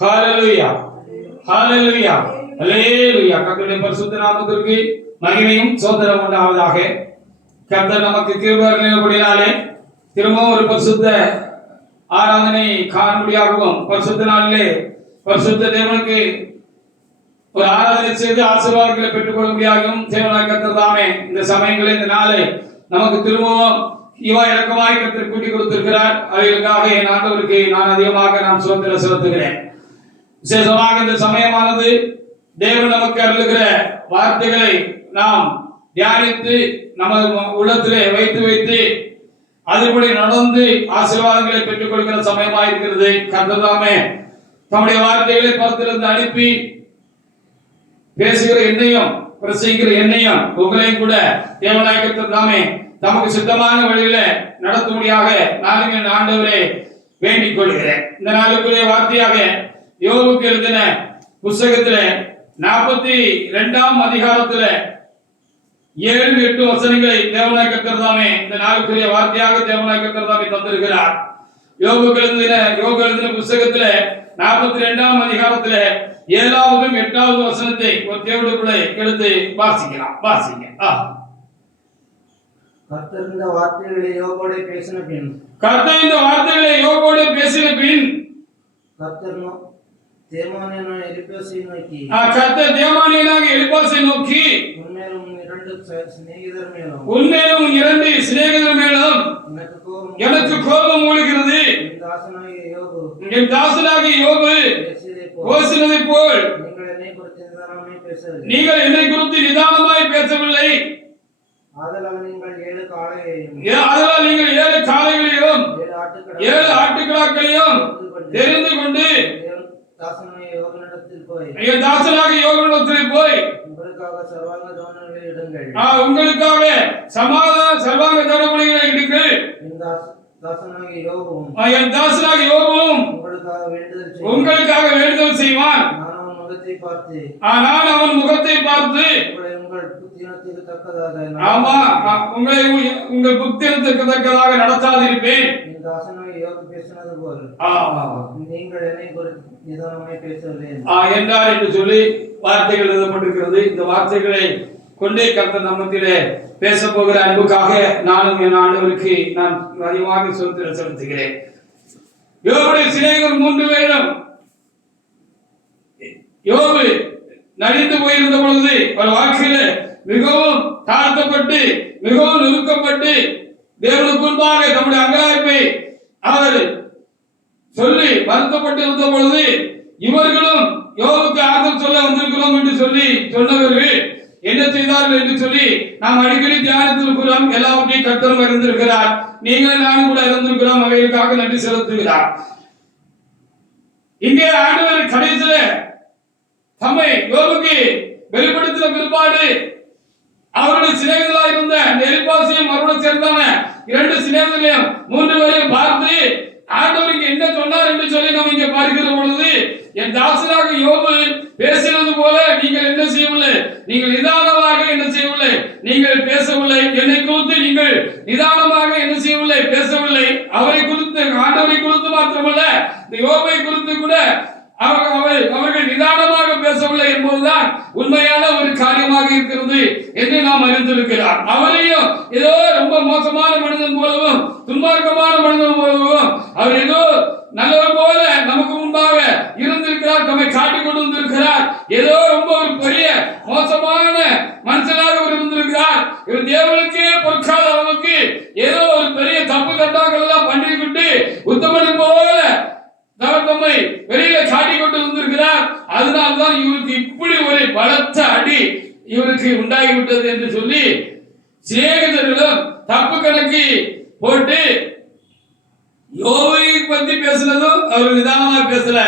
ஹalleluya ஹalleluya ஹalleluya. கர்த்தருடைய பரிசுத்த நாமத்திற்கு மகிமையும் ஸ்தோத்திரமும் உண்டாவதாக. கர்த்தர் நமக்கு கிருபை அருளினபடியாலே திரும்பவும் ஒரு பரிசுத்த ஆராதனை காணும்படியாகவும் பரிசுத்த நாளிலே பரிசுத்த தேவனுக்கு ஒரு ஆராதனை செய்து ஆசீர்வாதங்களை பெற்றுக்கொள்ளும்படியாகவும் தேவனாய் கர்த்தர் தாமே இந்த சமயங்களில் இந்த நாளை நமக்கு திரும்பவும் இறக்கமாய் கர்த்தர் கூட்டி கொடுத்திருக்கிறார். அவைகளுக்காக என் ஆண்டவருக்கு நான் அதிகமாக ஸ்தோத்திரம் செலுத்துகிறேன். விசேஷமாக இந்த சமயமானது தேவன் நமக்கு அருளுகிற வார்த்தைகளை நாம் தியானித்து நமது உள்ளத்திலே வைத்து அதுபடி நடந்து ஆசீர்வாதங்களை பெற்றுக் கொள்கிற சமயமாக இருக்கிறது. கர்த்தர் தாமே தம்முடைய வார்த்தைகளை பரத்திலிருந்து அனுப்பி பேசுகிற என்னையும் பிரசங்கிற என்னையும் உங்களையும் கூட தேவனாய் கர்த்தர் தாமே தமக்கு சித்தமான வழியில நடத்தும்படியாக நான் என் ஆண்டவரை வேண்டிக் கொள்கிறேன். இந்த நாளுக்குரிய வார்த்தையாக யோபுக்கு எழுதின புத்தகத்துல 42ஆம் அதிகாரத்துல 7-8 வசனங்களை தேவனாய் கர்த்தர் தாமே இந்த நாளுக்குரிய வார்த்தையாக தேவனாய் கர்த்தர் தாமே தந்திருக்கிறார். யோபுக்கு எழுதின புத்தகத்துல 42ஆம் அதிகாரத்துல 7வது 8வது வசனத்தை ஒரு தேவனுடைய பிள்ளை எடுத்து வாசிக்கலாம். வாசிங்க. கர்த்தர் இந்த வார்த்தைகளை யோபோடு பேசின பின் கர்த்தர் தேமானியனான எலிப்பாசை நோக்கி உன்மேலும் 2 சிநேகிதர் மேலும் எனக்கு கோபம் மூளுகிறது. என் தாசனாகிய யோபு பேசினதை போல் நீங்கள் என்னை குறித்து நிதானமாய் பேசவில்லை. ஆதலால் நீங்கள் 7 காளைகளையும் 7 ஆட்டுக்கடாக்களையும் தெரிந்து கொண்டு தாசனாகிய யோகனிடத்தில் போய் உங்களுக்காக சர்வாங்க தகனபலிகளை இடுங்கள். என் தாசனாகிய யோபுவும் உங்களுக்காக வேண்டுதல் செய்வான். நான் அவன் முகத்தை பார்த்து உங்கள் புத்திரத்துக்கு தக்கதாக நடத்தாதிருப்பேன். என்றார் என்று சொல்லி வார்த்தைகள் எழுதப்பட்டிருக்கிறது. இந்த வார்த்தைகளை கொண்டே கர்த்தர் நம்மத்திலே பேச போகிற அன்புக்காக நானும் என் ஆண்டவருக்கு நான் அதிகமாக ஸ்தோத்திரம் செலுத்துகிறேன். யோபுடைய சிநேகிதர் 3 பேரும் யோபு நலிந்து போயிருந்த பொழுது ஒரு வாழ்க்கையில மிகவும் தாழ்த்தப்பட்டு மிகவும் நெருக்கப்பட்டு தேவனுக்கு முன்பாக தம்முடைய அங்கலாய்ப்பை அவர் சொல்லி வருத்தப்பட்டு இருந்த பொழுது இவர்களும் யோபுக்கு ஆறுதல் சொல்ல வந்திருக்கிறோம் என்று சொல்லி சொன்னவர்கள் என்ன செய்தார்கள் என்று சொல்லி நாம் அடிக்கடி தியானத்திற்கிறோம். எல்லாவற்றையும் கர்த்தரும் இருந்திருக்கிறார். நீங்கள் நானும் கூட இருந்திருக்கிறோம். அவைகளுக்காக நன்றி செலுத்துகிறார். இங்கே ஆண்டவர் கடைசியில தம்மை யோபுக்கு வெளிப்படுத்தின பிற்பாடு அவருடைய சிநேகிதர்களாக இருந்த எலிப்பாசையும் அவருடன் சேர்ந்தான 2 சிநேகிதர்களையும் 3 பேரையும் பார்த்து ஆண்டவர் இங்க என்ன சொன்னார் என்று சொல்லி நாம் இங்கே பார்க்கிற பொழுது என் தாசனாக யோபு பேசினது போல நீங்கள் என்ன செய்யவில்லை, நீங்கள் நிதானமாக என்ன செய்யவில்லை, நீங்கள் பேசவில்லை. என்னை குறித்து நீங்கள் நிதானமாக என்ன செய்யவில்லை, பேசவில்லை. அவரை குறித்து ஆண்டவரை குறித்து மாத்திரமல்ல இந்த யோபை குறித்து கூட அவர்கள் நிதானமாக பேசவில்லை என்பதுதான் உண்மையான ஒரு காரியமாக இருக்கிறது என்று நாம் அறிந்திருக்கிறார். அவரையும் ஏதோ ரொம்ப மோசமான மனிதன் போலவும் துன்மார்க்கமான மனிதன் போலவும் அவர் ஏதோ நல்லவர் போல நமக்கு முன்பாக இருந்திருக்கிறார், நம்மை காட்டிக் கொண்டு வந்திருக்கிறார். ஏதோ ரொம்ப ஒரு பெரிய மோசமான மனுஷனாக அவர் இருந்திருக்கிறார். இவர் தேவனுக்கே பொறுக்காத அளவுக்கு ஏதோ ஒரு பெரிய தப்பு தட்டாக்கள் எல்லாம் பண்ணிவிட்டு உத்தமனை போல தம்மை வெளியில காட்டிக் கொண்டு வந்திருக்கிறார். அதனால்தான் இவருக்கு இப்படி ஒரு பலத்த அடி இவருக்கு உண்டாகிவிட்டது என்று சொல்லி சிநேகிதர்களும் தப்பு கணக்கு போட்டு யோபை பத்தி பேசினதும் அவர் நிதானமா பேசல,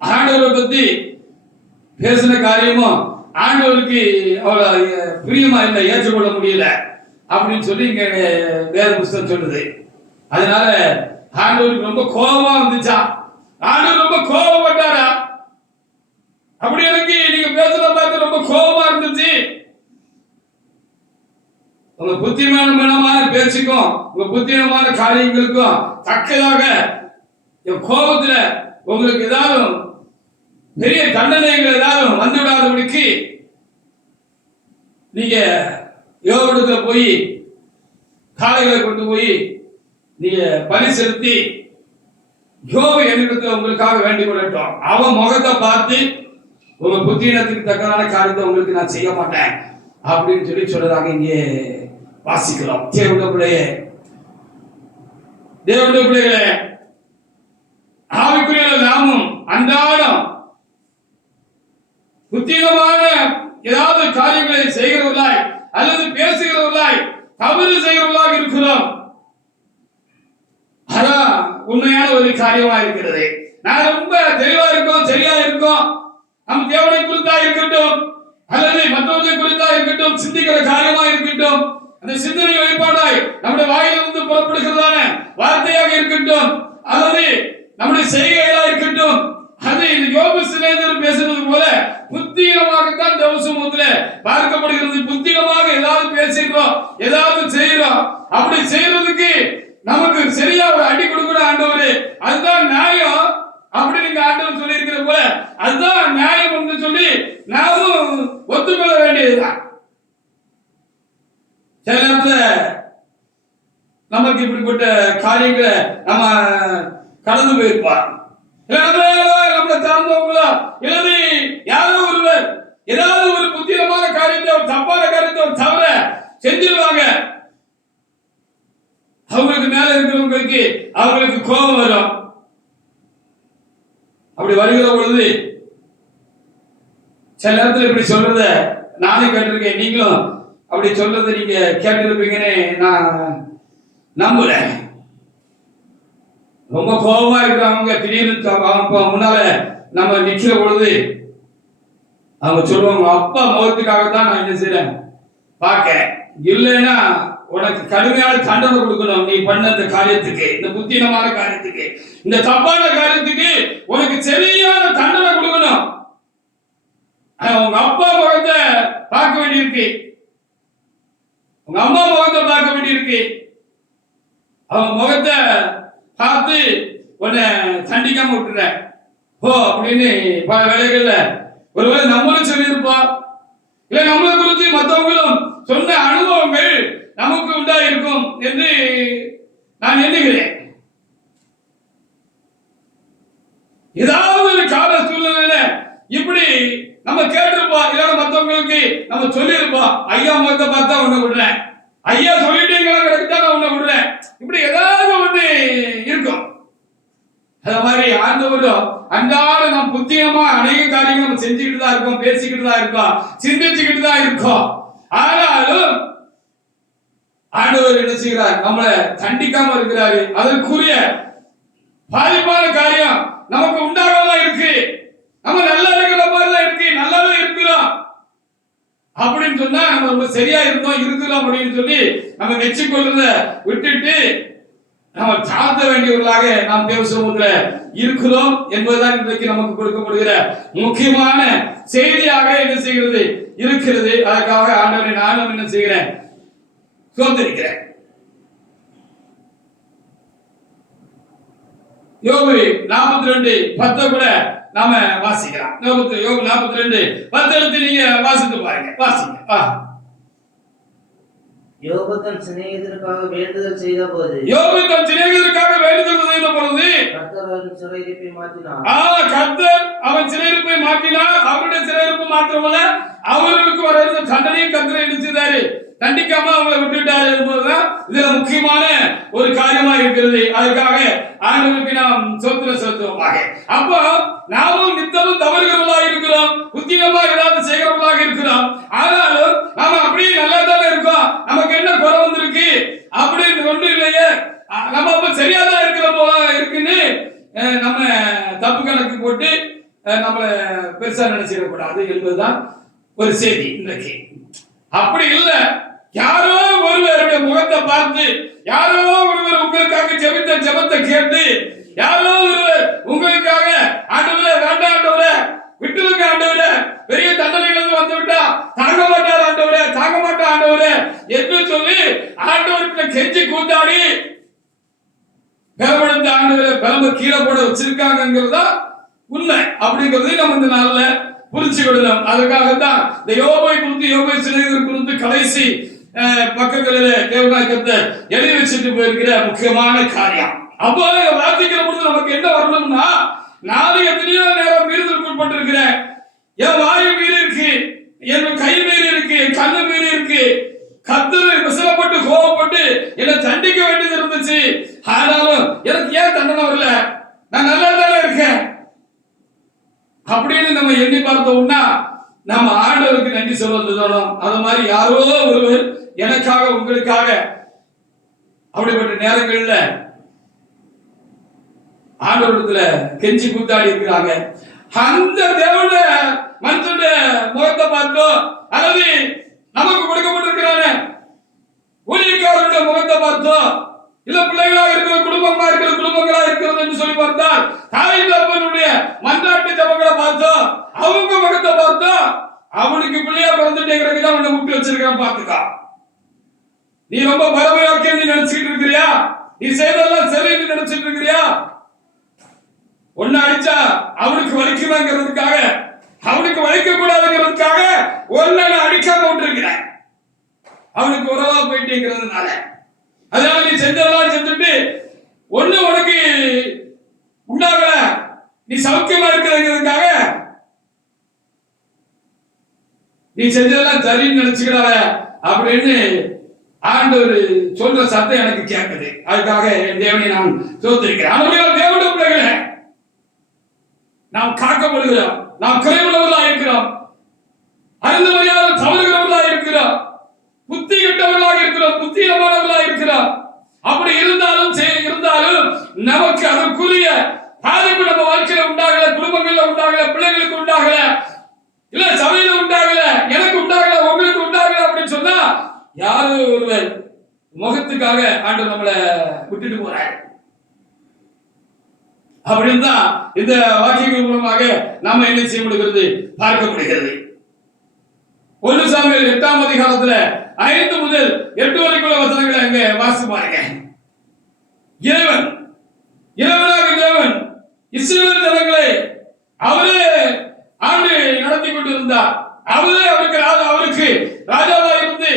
ஆண்டவரை பத்தி பேசின காரியமும் ஆண்டவருக்கு அவ்வளவு பிரியமா இல்லை, ஏற்றுக்கொள்ள முடியல அப்படின்னு சொல்லி இங்க வேத புத்தகம் சொல்லுது. அதனால ஆண்டவருக்கு ரொம்ப கோபமா வந்துச்சா, ஆண்டவர் ரொம்ப கோபப்பட்டாரா, அப்படி எனக்கு நீங்க பேசுற பார்த்து ரொம்ப கோபமா இருந்துச்சு. உங்க புத்திமானமான பேச்சுக்கும் உங்க புத்தியமான காரியங்களுக்கும் தக்கதாக என் கோபத்துல உங்களுக்கு ஏதாவது பெரிய தண்டனைகள் ஏதாவது வந்துவிடாதபடிக்கு நீங்க யோகத்துல போய் காளைகளை கொண்டு போய் நீங்க பலி செலுத்தி யோக என்னிடத்துல உங்களுக்காக வேண்டிக் கொள்ளட்டும். அவன் முகத்தை பார்த்து உங்க புத்தியினத்துக்கு தக்கதான காரியத்தை உங்களுக்கு நான் செய்ய மாட்டேன் அப்படின்னு சொல்றதாக இங்கே வாசிக்கிறோம். தேவனுடைய பிள்ளைகளே, ஆவிக்குரிய நாமும் அன்றாடம் புத்திரமான ஏதாவது காரியங்களை செய்கிறவர்களாய் அல்லது பேசுகிறவர்களாய் தவறு செய்கிறவர்களாக இருக்கிறோம். அதான் உண்மையான ஒரு காரியமா இருக்கிறது. நான் ரொம்ப தெளிவா இருக்கோம், சரியா இருக்கோம். நம் தேவனை குறித்தா இருக்கட்டும் அல்லது மற்றவர்களை குறித்தா இருக்கட்டும், சிந்திக்கிற காரியமா இருக்கட்டும், அந்த சிந்தனை வெளிப்பாடாய் நம்முடைய வாயிலிருந்து புறப்படுகிறதான வார்த்தையாக இருக்கட்டும் அல்லது நம்முடைய செய்கைகளா இருக்கட்டும், அது இந்த யோபு சிநேகிதர் பேசுறது போல புத்திரமாகத்தான் தேவசமூகத்துல பார்க்கப்படுகிறது. புத்திரமாக ஏதாவது பேசுகிறோம், ஏதாவது செய்யறோம், அப்படி செய்யறதுக்கு நமக்கு சரியா ஒரு அடி கொடுக்கணும் ஆண்டவரே, அதுதான் நியாயம் அப்படி நீங்க ஆண்டவர் சொல்லி இருக்கிற போல அதுதான் நியாயம் என்று சொல்லி நாமும் ஒத்துக்கொள்ள வேண்டியதுதான். சில நேரத்துல நமக்கு இப்படிப்பட்ட காரியங்களை நம்ம கடந்து போயிருப்பார். நம்மளை சார்ந்தவங்களோ இல்லது யாரோ ஒருவர் ஏதாவது ஒரு புத்திரமான காரியத்தை தப்பான காரியத்தை தவிர செஞ்சிருவாங்க. அவங்களுக்கு மேல இருக்கிறவங்களுக்கு அவங்களுக்கு கோபம் வரும். அப்படி வருகிற பொழுது சில நேரத்தில் இப்படி சொல்றத நானே கேட்டிருக்கேன், நீங்களும் அப்படி சொல்றத நீங்க கேட்டிருப்பீங்கன்னு நான் நம்புறேன். ரொம்ப கோபமா இருக்கிறவங்க திடீர்னு முன்னால நம்ம நிக்கிற பொழுது அவங்க சொல்லுவாங்க, அப்பா முகத்துக்காகத்தான் நான் என்ன செய்யறேன் பார்க்க, இல்லைன்னா உனக்கு கடுமையான தண்டனை கொடுக்கணும். நீ பண்ண இந்த காரியத்துக்கு, இந்த புத்தினமான காரியத்துக்கு, இந்த தப்பான காரியத்துக்கு உனக்கு சரியான தண்டனை கொடுக்கணும். உங்க அப்பா முகத்தை பார்க்க வேண்டியிருக்கு, உங்க அம்மா முகத்தை பார்க்க வேண்டியிருக்கு. அவங்க முகத்தை பார்த்து உன்னை தண்டிக்காம விட்டுற போ அப்படின்னு பல வேலைகள்ல ஒருவேளை நம்மளும் சொல்லியிருப்போம், இல்ல நம்மளை குறித்து மற்றவங்களும் சொன்ன அனுபவங்கள் நமக்கு உண்டா இருக்கும் என்று நான் எண்ணுகிறேன். ஏதாவது ஒரு கால சூழ்நிலையில இப்படி நம்ம கேட்டிருப்போம், இல்லைன்னா மற்றவங்களுக்கு நம்ம சொல்லியிருப்போம், ஐயா முகத்தை பார்த்தா உன்னை விடுறேன், ஐயா சொல்லிட்டீங்களா நான் உன்னை விடுறேன், இப்படி ஏதாவது ஒண்ணு இருக்கும். அது மாதிரி ஆண்டவரும் அன்றாட நாம் புத்தியமா அநேக காரியங்கள் நம்ம செஞ்சுக்கிட்டு தான் இருக்கோம், பேசிக்கிட்டு தான் இருக்கோம், சிந்திச்சுக்கிட்டு தான் இருக்கோம். ஆனாலும் ஆண்டவர் என்ன செய்கிறார், நம்மளை தண்டிக்காம இருக்கிறாரு. அதற்குரிய பாதிப்பான காரியம் நமக்கு உண்டாகாம இருக்கு. நம்ம நல்லா இருக்கிற மாதிரிதான் இருக்கு, நல்லாவே இருக்கிறோம் அப்படின்னு சொன்னா நம்ம ரொம்ப சரியா இருக்கிறோம் அப்படின்னு சொல்லி நம்ம மெச்சிக்கொள்றத விட்டுட்டு நம்ம தாழ்த்த வேண்டியவர்களாக நாம் தேவ சமூகத்துல இருக்கிறோம் என்பதுதான் இன்றைக்கு நமக்கு கொடுக்கப்படுகிற முக்கியமான செய்தியாக என்ன செய்கிறது இருக்கிறது. அதற்காக ஆண்டவரை நானும் என்ன செய்கிறேன், சோதரிக்கிறேன். யோபு 42:10 கூட நாம வாசிக்கலாம். யோபு 42:10 எடுத்து நீங்க வாசித்து பாருங்க, வாசிங்க. யோபு தன் சிநேகிதருக்காக வேண்டுதல் செய்த பொழுது கர்த்தர் அவன் சிறையிருப்பை மாற்றினார். அவருடைய சிறையிருப்பு மாத்திரமல்ல, அவர்களுக்கு வர இருந்த தண்டனையும் கர்த்தர் என்ன செய்தாரு, தண்டிக்காம அவங்களை விட்டுட்டாரு என்பதுதான் இதுல முக்கியமான ஒரு காரியமா இருக்கிறது. அதற்காக ஆண்டவருக்கு நாம் சோத்திரம் செலுத்துவோமாக. அப்போ நாமும் நித்தமும் தவறுகிறவர்களாக இருக்கிறோம், புத்தியமா ஏதாவது செய்கிறவர்களாக இருக்கிறோம். ஆனாலும் நாம அப்படியே நல்லா தானே இருக்கோம், நமக்கு என்ன குறை வந்திருக்கு அப்படின்னு ஒன்றும் இல்லையே, நம்ம அப்ப சரியாதான் இருக்கிற போல இருக்குன்னு நம்ம தப்பு கணக்கு போட்டு நம்மளை பெருசா நினைச்சிடக்கூடாது என்பதுதான் ஒரு செய்தி இன்றைக்கு. அப்படி இல்லை, யாரோ ஒருவருடைய முகத்தை பார்த்து, யாரோ ஒருவர் உங்களுக்காக ஜெபித்த ஜெபத்தை கேட்டு, யாரோ ஒருவர் உங்களுக்காக ஆண்டவரே வேண்டாம் ஆண்டவரே விட்டுருங்க ஆண்டவரே, பெரிய தண்டனைகள் வந்து விட்டா தாங்க மாட்டார் ஆண்டவரே, தாங்க மாட்டார் ஆண்டவரே என்று சொல்லி ஆண்டவருக்கு கெஞ்சி கூத்தாடி பலப்படுத்த ஆண்டவரை பலம கீழே போட வச்சிருக்காங்கிறதா உண்மை அப்படிங்கிறதை நம்ம இந்த நாள்ல புரிச்சு விடலாம். அதுக்காகத்தான் இந்த யோபை குறித்து யோபை சிநேகிதர் குறித்து கடைசி பக்கங்களிலே தேவனாய் கர்த்தர் எழுதி வச்சுட்டு போயிருக்கிற முக்கியமான காரியம். அப்போ வாசிக்கிற பொழுது நமக்கு என்ன வரணும்னா, நானும் எத்தனையோ நேரம் மீறுதலுக்கு உட்பட்டிருக்கிறேன். என் வாயு மீறி இருக்கு, என் கை மீறி இருக்கு, கண்ணு மீறி இருக்கு. கர்த்தர் விசலப்பட்டு கோபப்பட்டு என்னை தண்டிக்க வேண்டியது இருந்துச்சு. ஆனாலும் எனக்கு ஏன் தண்டனை வரல? நான் நல்லா தானே இருக்கேன் அப்படின்னு நம்ம எண்ணி பார்த்தோம்னா நம்ம ஆண்டவருக்கு நன்றி சொல்வது. அது மாதிரி யாரோ ஒருவர் எனக்காக உங்களுக்காக அப்படிப்பட்ட நேரங்கள்ல ஆண்டவரிடத்துல கெஞ்சி கூத்தாடி இருக்கிறாங்க. அந்த தேவன மனுஷனுடைய முகத்தை பார்த்தோ அல்லது நமக்கு கொடுக்கப்பட்டிருக்கிறான ஊழியக்காரருடைய முகத்தை பார்த்தோ இல்ல பிள்ளைகளா இருக்கிற குடும்பங்களா இருக்கிறது என்று சொல்லி பார்த்தால் தாய் தகப்பனுடைய மன்றாட்டு ஜபங்களை பார்த்தோ அவங்க முகத்தை பார்த்தோ அவனுக்கு பிள்ளையா பிறந்துட்டேங்கிறதுக்கு தான் அவனை விட்டு வச்சிருக்கான். பார்த்துக்கா, நீ ரொம்ப பரமையாக்கே நீ நினைச்சுக்கிட்டு இருக்கிறியா? நீ செய்தெல்லாம் சரின்னு நினைச்சிட்டு இருக்கிறியா? ஒன்னு அடிச்சா அவனுக்கு வலிக்குதாங்கிறதுக்காக, அவனுக்கு வலிக்க கூடாதுங்கிறதுக்காக ஒன்னு அடிக்காம விட்டுருக்கிறேன். அவனுக்கு உறவா போயிட்டேங்கிறதுனால அதனால நீ செஞ்சதெல்லாம் செஞ்சுட்டு ஒண்ணு உனக்கு உண்டாகல, நீ சௌக்கியமா இருக்கிறதுக்காக நீ செஞ்சதெல்லாம் சரின்னு நினைச்சுக்கிறாத அப்படின்னு ஆண்டவர் சொல்ற சத்தம் எனக்கு கேட்குது. அதுக்காக என் தேவனை நான் சோத்திருக்கிறேன். அவனுடைய தேவனுடைய பிள்ளைகளை நாம் காக்கப்படுகிறோம், நாம் குறைவுள்ளவர்களாக இருக்கிறோம், அறிந்து மரியாதை தவறுகிறவர்களாக இருக்கிறோம், புத்தி கெட்டவர்களாக இருக்கிறோம், புத்தியமானவர்களாக இருக்கிறோம். அப்படி இருந்தாலும் நமக்கு அதற்குரிய பாதிப்பு நம்ம வாழ்க்கையில உண்டாகல, குடும்பங்கள்ல உண்டாகல, பிள்ளைகளுக்கு உண்டாகல, இல்ல சபையில உண்டாகல, எனக்கு உண்டாகல, உங்களுக்கு உண்டாகல அப்படின்னு சொன்னா யாரோ ஒருவர் முகத்துக்காக ஆண்டவர் நம்மளை விட்டுட்டு போறாரு. அப்படின்னு தான் இந்த வாக்கியங்கள் மூலமாக நாம என்ன செய்ய முடிகிறது பார்க்கப்படுகிறது. 1 சாமுவேல் 8ஆம் அதிகாரத்துல 5 முதல் 8 வரைக்குள்ள வசனங்களை அங்க வாசித்து பாருங்க. இறைவனாக தேவன் இஸ்ரவேல் ஜனங்களை அவரே ஆண்டு நடத்தி கொண்டிருந்தார். அவரே அவருக்கு ராஜாவாக இருந்து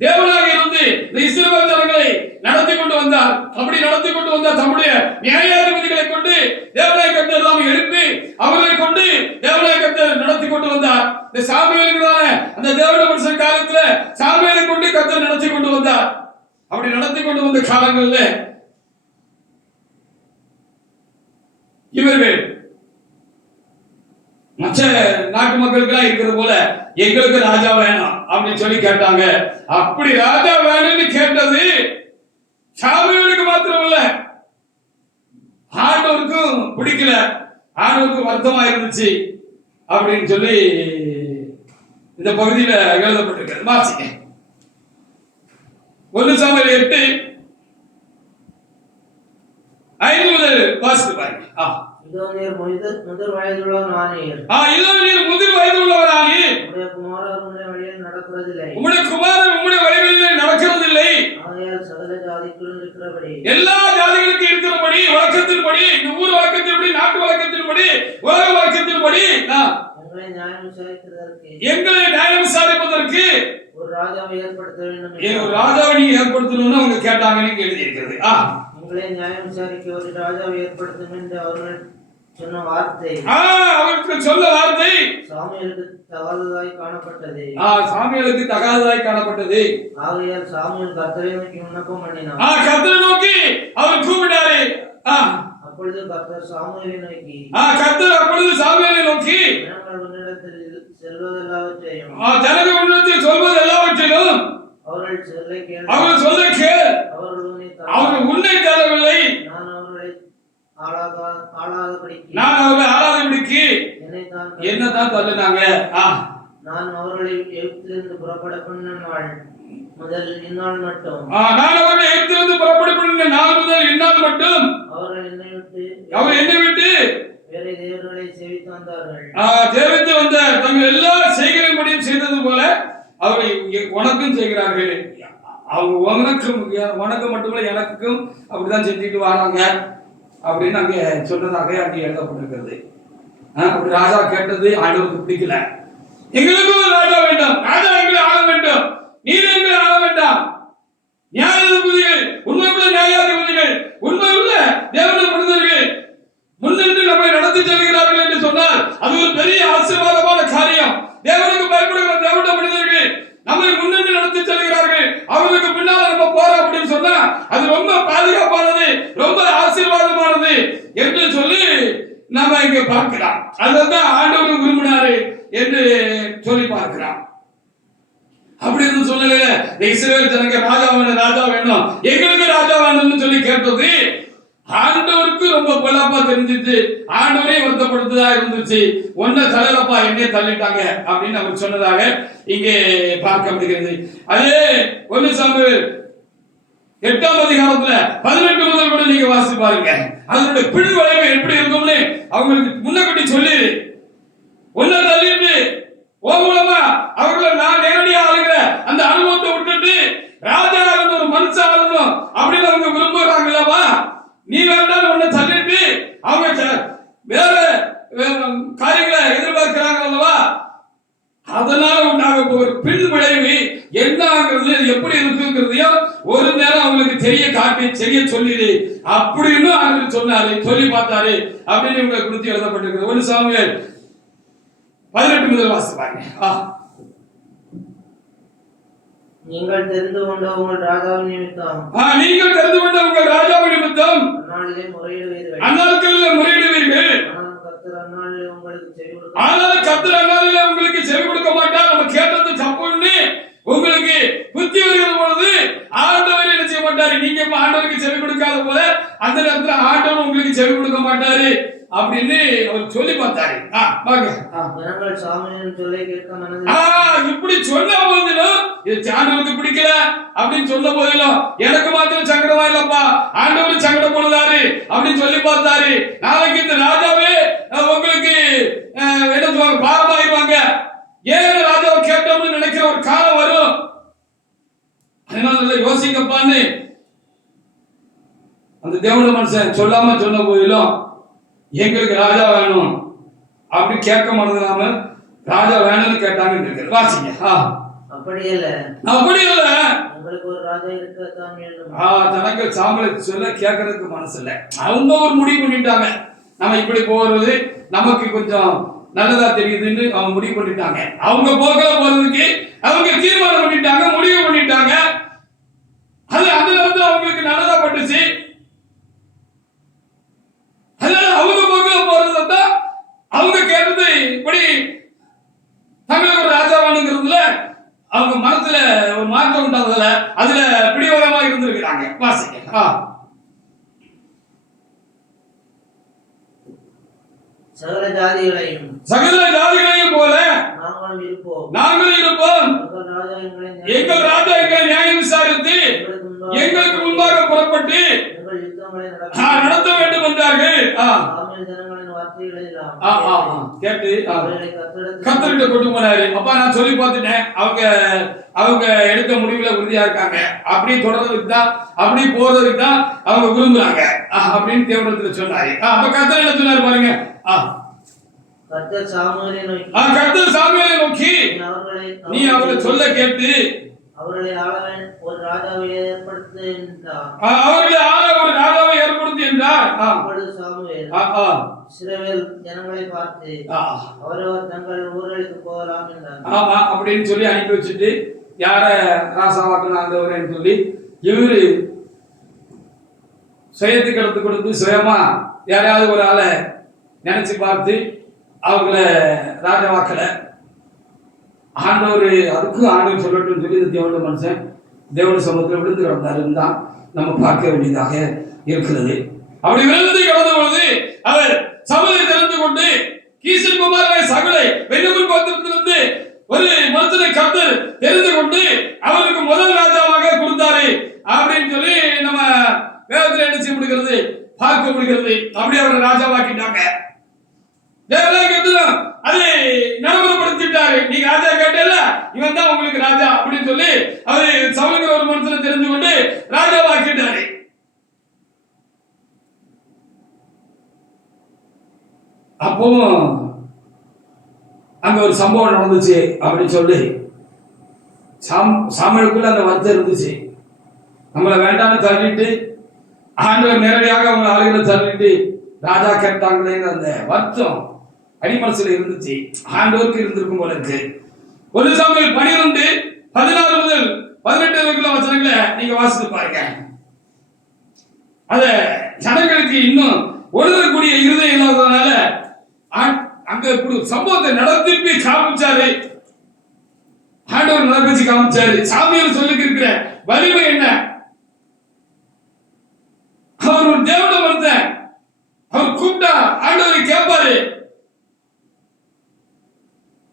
தேவனாக இருந்து இந்த இஸ்ரவேல் ஜனங்களை நடத்தி கொண்டு வந்தார். அப்படி நடத்தி கொண்டு வந்தார். தம்முடைய நியாயாதிபதிகளை கொண்டு தேவனாய கர்த்தர் தாம் எழுப்பி அவர்களை கொண்டு தேவனாய கர்த்தர் நடத்தி கொண்டு வந்தார். இந்த சாமுவேலுக்கான அந்த தேவனுடைய மனுஷன் காலத்துல சாமுவேலை கொண்டு கர்த்தர் நடத்தி கொண்டு வந்தார். அப்படி நடத்தி கொண்டு வந்த காலங்கள்ல இவர்கள் மற்ற நாட்டு மக்களுக்கெல்லாம் இருக்கிறது போல எங்களுக்கு ராஜா வேணும் அப்படின்னு சொல்லி கேட்டாங்க. அப்படி ராஜா வேணும்னு கேட்டது சாமுவேலுக்கு மாத்திரம் இல்ல, ஆண்டவருக்கும் பிடிக்கல, ஆண்டவருக்கு வருத்தமா இருந்துச்சு அப்படின்னு சொல்லி இந்த பகுதியில எழுதப்பட்டிருக்கிறது. வாசிங்க 1 சாமுவேல் 8:5 முதல் வாசித்து பாருங்க. இதோ நீர் முதிர் வயதுள்ளவரானீர். இதோ நீர் முதிர் வயதுள்ளவரானீர். உம்முடைய குமாரர் உம்முடைய வழியில் நடக்கிறதில்லை. உம்முடைய குமாரர் உம்முடைய வழிகளில் நடக்கிறதில்லை. ஆகையால் சகல ஜாதிகளுக்கும் இருக்கிறபடி, எல்லா ஜாதிகளுக்கும் இருக்கிறபடி, வழக்கத்தின்படி, இந்த ஊர் வழக்கத்தின்படி, நாட்டு வழக்கத்தின்படி, உலக வழக்கத்தின்படி எங்களை நியாயம் விசாரிப்பதற்கு ஒரு ராஜாவை ஏற்படுத்த வேண்டும். ஒரு ராஜாவை நீ ஏற்படுத்தணும்னு அவங்க கேட்டாங்கன்னு எழுதி இருக்கிறது. உங்களை நியாயம் விசாரிக்க ஒரு ராஜாவை ஏற்படுத்தும் என்று அவர்கள் சொன்ன வார்த்தை, அவருக்கு சொன்ன வார்த்தை சாமுவேலுக்கு தகாததாய் காணப்பட்டது. சாமுவேலுக்கு தகாததாய் காணப்பட்டது. ஆகையால் சாமுவேல் கர்த்தரை நோக்கி விண்ணப்பம் பண்ணினார். கர்த்தரை நோக்கி அவர் கூப்பிட்டாரு. அப்பொழுது கர்த்தர் சாமுவேலை நோக்கி, கர்த்தர் அப்பொழுது சாமுவேலை நோக்கி, ஜனங்கள் உன்னிடத்தில் செல்வதெல்லாவற்றையும், ஜனங்கள் உன்னிடத்தில் சொல்வது எல்லாவற்றிலும் அவர்கள் சொல்ல கேள். அவர்கள் உன்னை தரவில்லை, நான் அவர்களை ஆளாதபடிக்கு என்னதான் தள்ளினாங்க. நான் அவர்களை எகிப்திலிருந்து புறப்பட பண்ணின நாள் முதல் இந்நாள் மட்டும், நான் அவர்களை எகிப்திலிருந்து புறப்பட பண்ணின நாள் முதல் இந்நாள் மட்டும் அவர்கள் என்னை விட்டு வேற தேவர்களை சேவித்து வந்தார்கள். சேவித்து வந்த தங்கள் எல்லா செய்கிறபடியும் செய்தது போல அவரை உனக்கும் செய்கிறார்கள். அவங்க உனக்கு மட்டுமில்ல எனக்கும் அப்படிதான் செஞ்சுட்டு வராங்க அப்படின்னு அங்கே சொன்னதாக அங்கே எழுதப்பட்டிருக்கிறது. அப்படி ராஜா கேட்டது ஆண்டவருக்கு பிடிக்கல. எங்களுக்கும் ஒரு ராஜா வேண்டும், ராஜா எங்களை ஆள வேண்டும், நீர் எங்களை ஆள வேண்டாம். நியாயாதிபதிகள், உண்மையுள்ள நியாயாதிபதிகள், உண்மையுள்ள தேவனுடைய மனிதர்கள் முன்னின்று நம்மை நடத்தி செல்கிறார்கள் என்று சொன்னால் அது ஒரு பெரிய ஆசீர்வாதமான காரியம். தேவனுக்கு பயப்படுகிற தேவனுடைய மனிதர்கள் நம்மை முன்னின்று நடத்தி செல்கிறார்கள், அவர்களுக்கு பின்னால் நம்ம போறோம் அப்படின்னு சொன்னா அது ரொம்ப பாதுகாப்பானது, ரொம்ப ஆசீர்வாதமானது என்று சொல்லி நாம இங்க பார்க்கலாம். அதான் ஆண்டவர் விரும்பினாரு என்று சொல்லி பார்க்கிறோம். அப்படி இருந்த சூழ்நிலையில இஸ்ரவேல் ஜனங்க ராஜா வேணும், எங்களுக்கு ராஜா வேணும்னு சொல்லி கேட்டது ஆண்டவருக்கு ரொம்ப பொல்லாப்பா தெரிஞ்சிச்சு. ஆண்டவரே வருத்தப்படுத்ததா இருந்துச்சு. ஒன்ன தள்ளலப்பா, என்னையே தள்ளிட்டாங்க அப்படின்னு அவர் சொன்னதாக இங்கே பார்க்க முடிகிறது. அதே 1 சாமுவேல் 8ஆம் அதிகாரத்துல 18 முதல் கூட நீங்க வாசி பாருங்க. அதனுடைய பின் விளைவு எப்படி இருக்கும்னு அவங்களுக்கு முன்னகட்டி சொல்லி ஒன்ன தள்ளிட்டு மூலமா அவர்களை நான் நேரடியா ஆளுகிற அந்த அனுபவத்தை விட்டுட்டு ராஜா ஆளுநர் ஒரு மனுஷன் ஆளுநர் அப்படின்னு அவங்க விரும்புறாங்களவா, நீ வேண்டாம் ஒன்ன தள்ளிட்டு அவங்க வேற காரியங்களை எதிர்பார்க்கிறாங்க அல்லவா. அதனால உண்டாக போகிற பின் விளைவு என்னங்கிறது எப்படி இருக்குங்கிறதையோ ஒரு நேரம் அவங்களுக்கு தெரிய சொல்லிடு அப்படின்னு அவர் சொன்னாரு, சொல்லி பார்த்தாரு அப்படின்னு இவங்க குறித்து எழுதப்பட்டிருக்கிறது. 1 சாமுவேல் 18 முதல் வாசிப்பாங்க. நீங்கள் தெரிந்து கொண்ட உங்கள் ராஜாவின் நிமித்தம் நீங்கள் தெரிந்து கொண்ட உங்கள் ராஜாவின் நிமித்தம் அந்நாட்களிலே முறையிடுவீர்கள். ஆனால் கர்த்தர் அந்நாளிலே உங்களுக்கு செவி கொடுக்க மாட்டார். நம்ம கேட்டது தப்புன்னு உங்களுக்கு புத்தி வருகிற பொழுது ஆண்டவர் என்ன செய்ய மாட்டாரு, நீங்க ஆண்டவருக்கு செவி கொடுக்காத போல அந்த நேரத்துல ஆண்டவர் உங்களுக்கு செவி கொடுக்க மாட்டாரு அப்படின்னு அவர் சொல்லி பார்த்தாரு. ஜனங்கள் சாமுவேலின் சொல்லை கேட்க மனதில் இப்படி சொன்ன போதிலும் இது ஆண்டவருக்கு பிடிக்கல அப்படின்னு சொன்ன போதிலும் எனக்கு மாத்திரம் சங்கடமா இல்லப்பா, ஆண்டவர் சங்கடம் பண்ணுதாரு அப்படின்னு சொல்லி பார்த்தாரு. நாளைக்கு இந்த ராஜாவே உங்களுக்கு என்ன சொல்லுவாங்க, பாரமாயிருவாங்க. ஏன் ராஜாவை கேட்டோம்னு நினைக்கிற ஒரு காலம் வரும். அதனால யோசிக்கப்பான்னு அந்த தேவனுடைய மனுஷன் சொல்லாம சொன்ன போதிலும் எங்களுக்கு ராஜா வேணும் அப்படி கேட்க மறந்துடாம ராஜா வேணும்னு கேட்டாங்க. வாசிங்க. அப்படி இல்ல உங்களுக்கு ஒரு ராஜா இருக்கத்தான் வேண்டும். தனக்கு சாம்பலை சொல்ல கேட்கறதுக்கு மனசு இல்ல. அவங்க ஒரு முடிவு பண்ணிட்டாங்க, நம்ம இப்படி போறது நமக்கு கொஞ்சம் நல்லதா தெரியுதுன்னு அவங்க முடிவு பண்ணிட்டாங்க. அவங்க போகல போறதுக்கு அவங்க தீர்மானம் பண்ணிட்டாங்க, முடிவு பண்ணிட்டாங்க. அது அந்த நேரத்தில் அவங்களுக்கு நல்லதா பட்டுச்சு. அவங்க போகல போறதுல அவங்க கேட்டது இப்படி தமிழக ஒரு ராஜாவானுங்கிறதுல அவங்க மனசுல ஒரு மாற்றம் உண்டாததுல அதுல பிடிவாதமா இருந்திருக்கிறாங்க. வாசிக்க. சகல ஜாதிகளையும் போல நாங்களும் இருப்போம். எங்கள் ராஜா எங்களை நியாயம் விசாரித்து எங்களுக்கு முன்பாக புறப்பட்டு நடத்த வேண்டும் என்றார்கள். கேட்டு கர்த்தர்கிட்ட கொண்டு போனாரு. அப்பா நான் சொல்லி பார்த்துட்டேன், அவங்க எடுத்த முடிவுல உறுதியா இருக்காங்க, அப்படி தொடர்றதுக்கு தான் அப்படி போறதுக்கு தான் அவங்க விரும்புறாங்க அப்படின்னு தேவனத்துல சொன்னாரு. அப்ப கர்த்தர் என்ன சொன்னாரு பாருங்க. கர்த்தர் சாமுவேலை நோக்கி நீ அவர்களை சொல்ல கேட்டு அவர்களை ஆள ஒரு ராஜாவை ஏற்படுத்து என்றார். அப்பொழுது சாமுவேல் இஸ்ரவேல் ஜனங்களை பார்த்து அவரவர் தங்கள் ஊர்களுக்கு போகலாம் என்றார். அப்படின்னு சொல்லி அனுப்பி வச்சுட்டு யார ராசாவாக்குன்னு சொல்லி இவரு சுயத்துக்கு எடுத்து கொடுத்து சுயமா யாரையாவது ஒரு ஆளை நினைச்சு பார்த்து அவங்கள ராஜாவாக்கல. ஆண்டவர் அதுக்கும் ஆண்டவர் சொல்லட்டும் சொல்லி இந்த தேவனுடைய மனுஷன் தேவனுடைய சமூகத்தில் விழுந்து கிடந்தாருன்னு தான் நம்ம பார்க்க வேண்டியதாக இருக்கிறது. அப்படி விழுந்து கிடந்த பொழுது அவர் சபையை தெரிந்து கொண்டு கீசன் குமாரனை சகலை பெண்ணுக்குள் கோத்திரத்திலிருந்து ஒரு மனுஷனை கர்த்தர் தெரிந்து கொண்டு அவருக்கு முதல் ராஜாவாக கொடுத்தாரு அப்படின்னு சொல்லி நம்ம வேதத்தில் என்ன செய்ய முடிகிறது, பார்க்க முடிகிறது. அப்படி அவரை ராஜாவாக்கிட்டாங்க. அதை நடைமுறைப்படுத்திட்டாரு. கேட்டாரு, நீங்க ராஜா கேட்டல, இவன் தான் உங்களுக்கு ராஜா அப்படின்னு சொல்லி அவரு சவுலுங்கிற ஒரு மனுஷனை தெரிந்து கொண்டு ராஜாவாக்கிட்டாரு. அப்பவும் அங்க ஒரு சம்பவம் நடந்துச்சு அப்படின்னு சொல்லி சாமுவேலுக்குள்ள அந்த வருத்தம் இருந்துச்சு. நம்மளை வேண்டாம்னு தள்ளிட்டு ஆண்டவர் நேரடியாக அவங்க ஆளுகளை தள்ளிட்டு ராஜா கேட்டாங்களே அந்த வருத்தம் அடிமனசுல இருந்துச்சு. ஆண்டவருக்கு இருந்திருக்கும் போல இருக்கு. 1 சாமுவேல் 12:16 முதல் 18 வரைக்குள்ள வசனங்களை நீங்க வாசித்து பாருங்க. அத ஜனங்களுக்கு இன்னும் ஒழுங்கக்கூடிய இருதயம் இல்லாததுனால அங்க சம்பவத்தை நடத்தி காமிச்சாரு. ஆண்டவர் நடப்பிச்சு காமிச்சாரு. சாமியார் சொல்லிக்கு இருக்கிற வலிமை என்ன? அவர் ஒரு தேவன மனுஷன். அவர் கூப்பிட்டா ஆண்டவரை கேட்பாரு.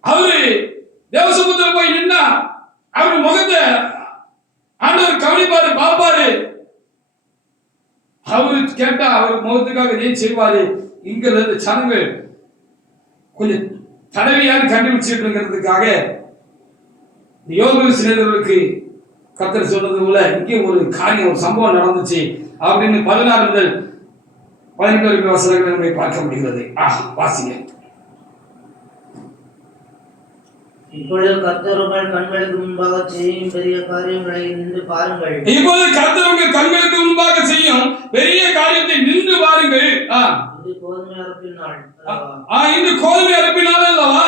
அவரு தேவசமுத்திரம் போய் நின்னா அவரு முகத்தை ஆண்டவர் கவனிப்பாரு, பார்ப்பாரு. அவரு கேட்டா அவர் முகத்துக்காக ஏன் செய்வாரு. இங்க இருந்த சனங்கள் கொஞ்சம் தடவியாரு கண்டுபிடிச்சிருக்கிறதுக்காக யோக சிநேகிதர்களுக்கு கர்த்தர் சொன்னது போல இங்கே ஒரு காரியம், ஒரு சம்பவம் நடந்துச்சு அப்படின்னு 16 முதல் 18 வரைக்கும் வசனங்களை நம்ம பார்க்க முடிகிறது. வாசிங்க. இப்பொழுது கர்த்தர் உங்கள் கண்களுக்கு முன்பாக செய்யும் பெரிய காரியங்களை நின்று பாருங்கள். இப்பொழுது கர்த்தர் உங்கள் கண்களுக்கு முன்பாக செய்யும் பெரிய காரியத்தை நின்று பாருங்கள். இது கோதுமை அறுப்பின் நாள். இது கோதுமை அறுப்பின் நாள் அல்லவா?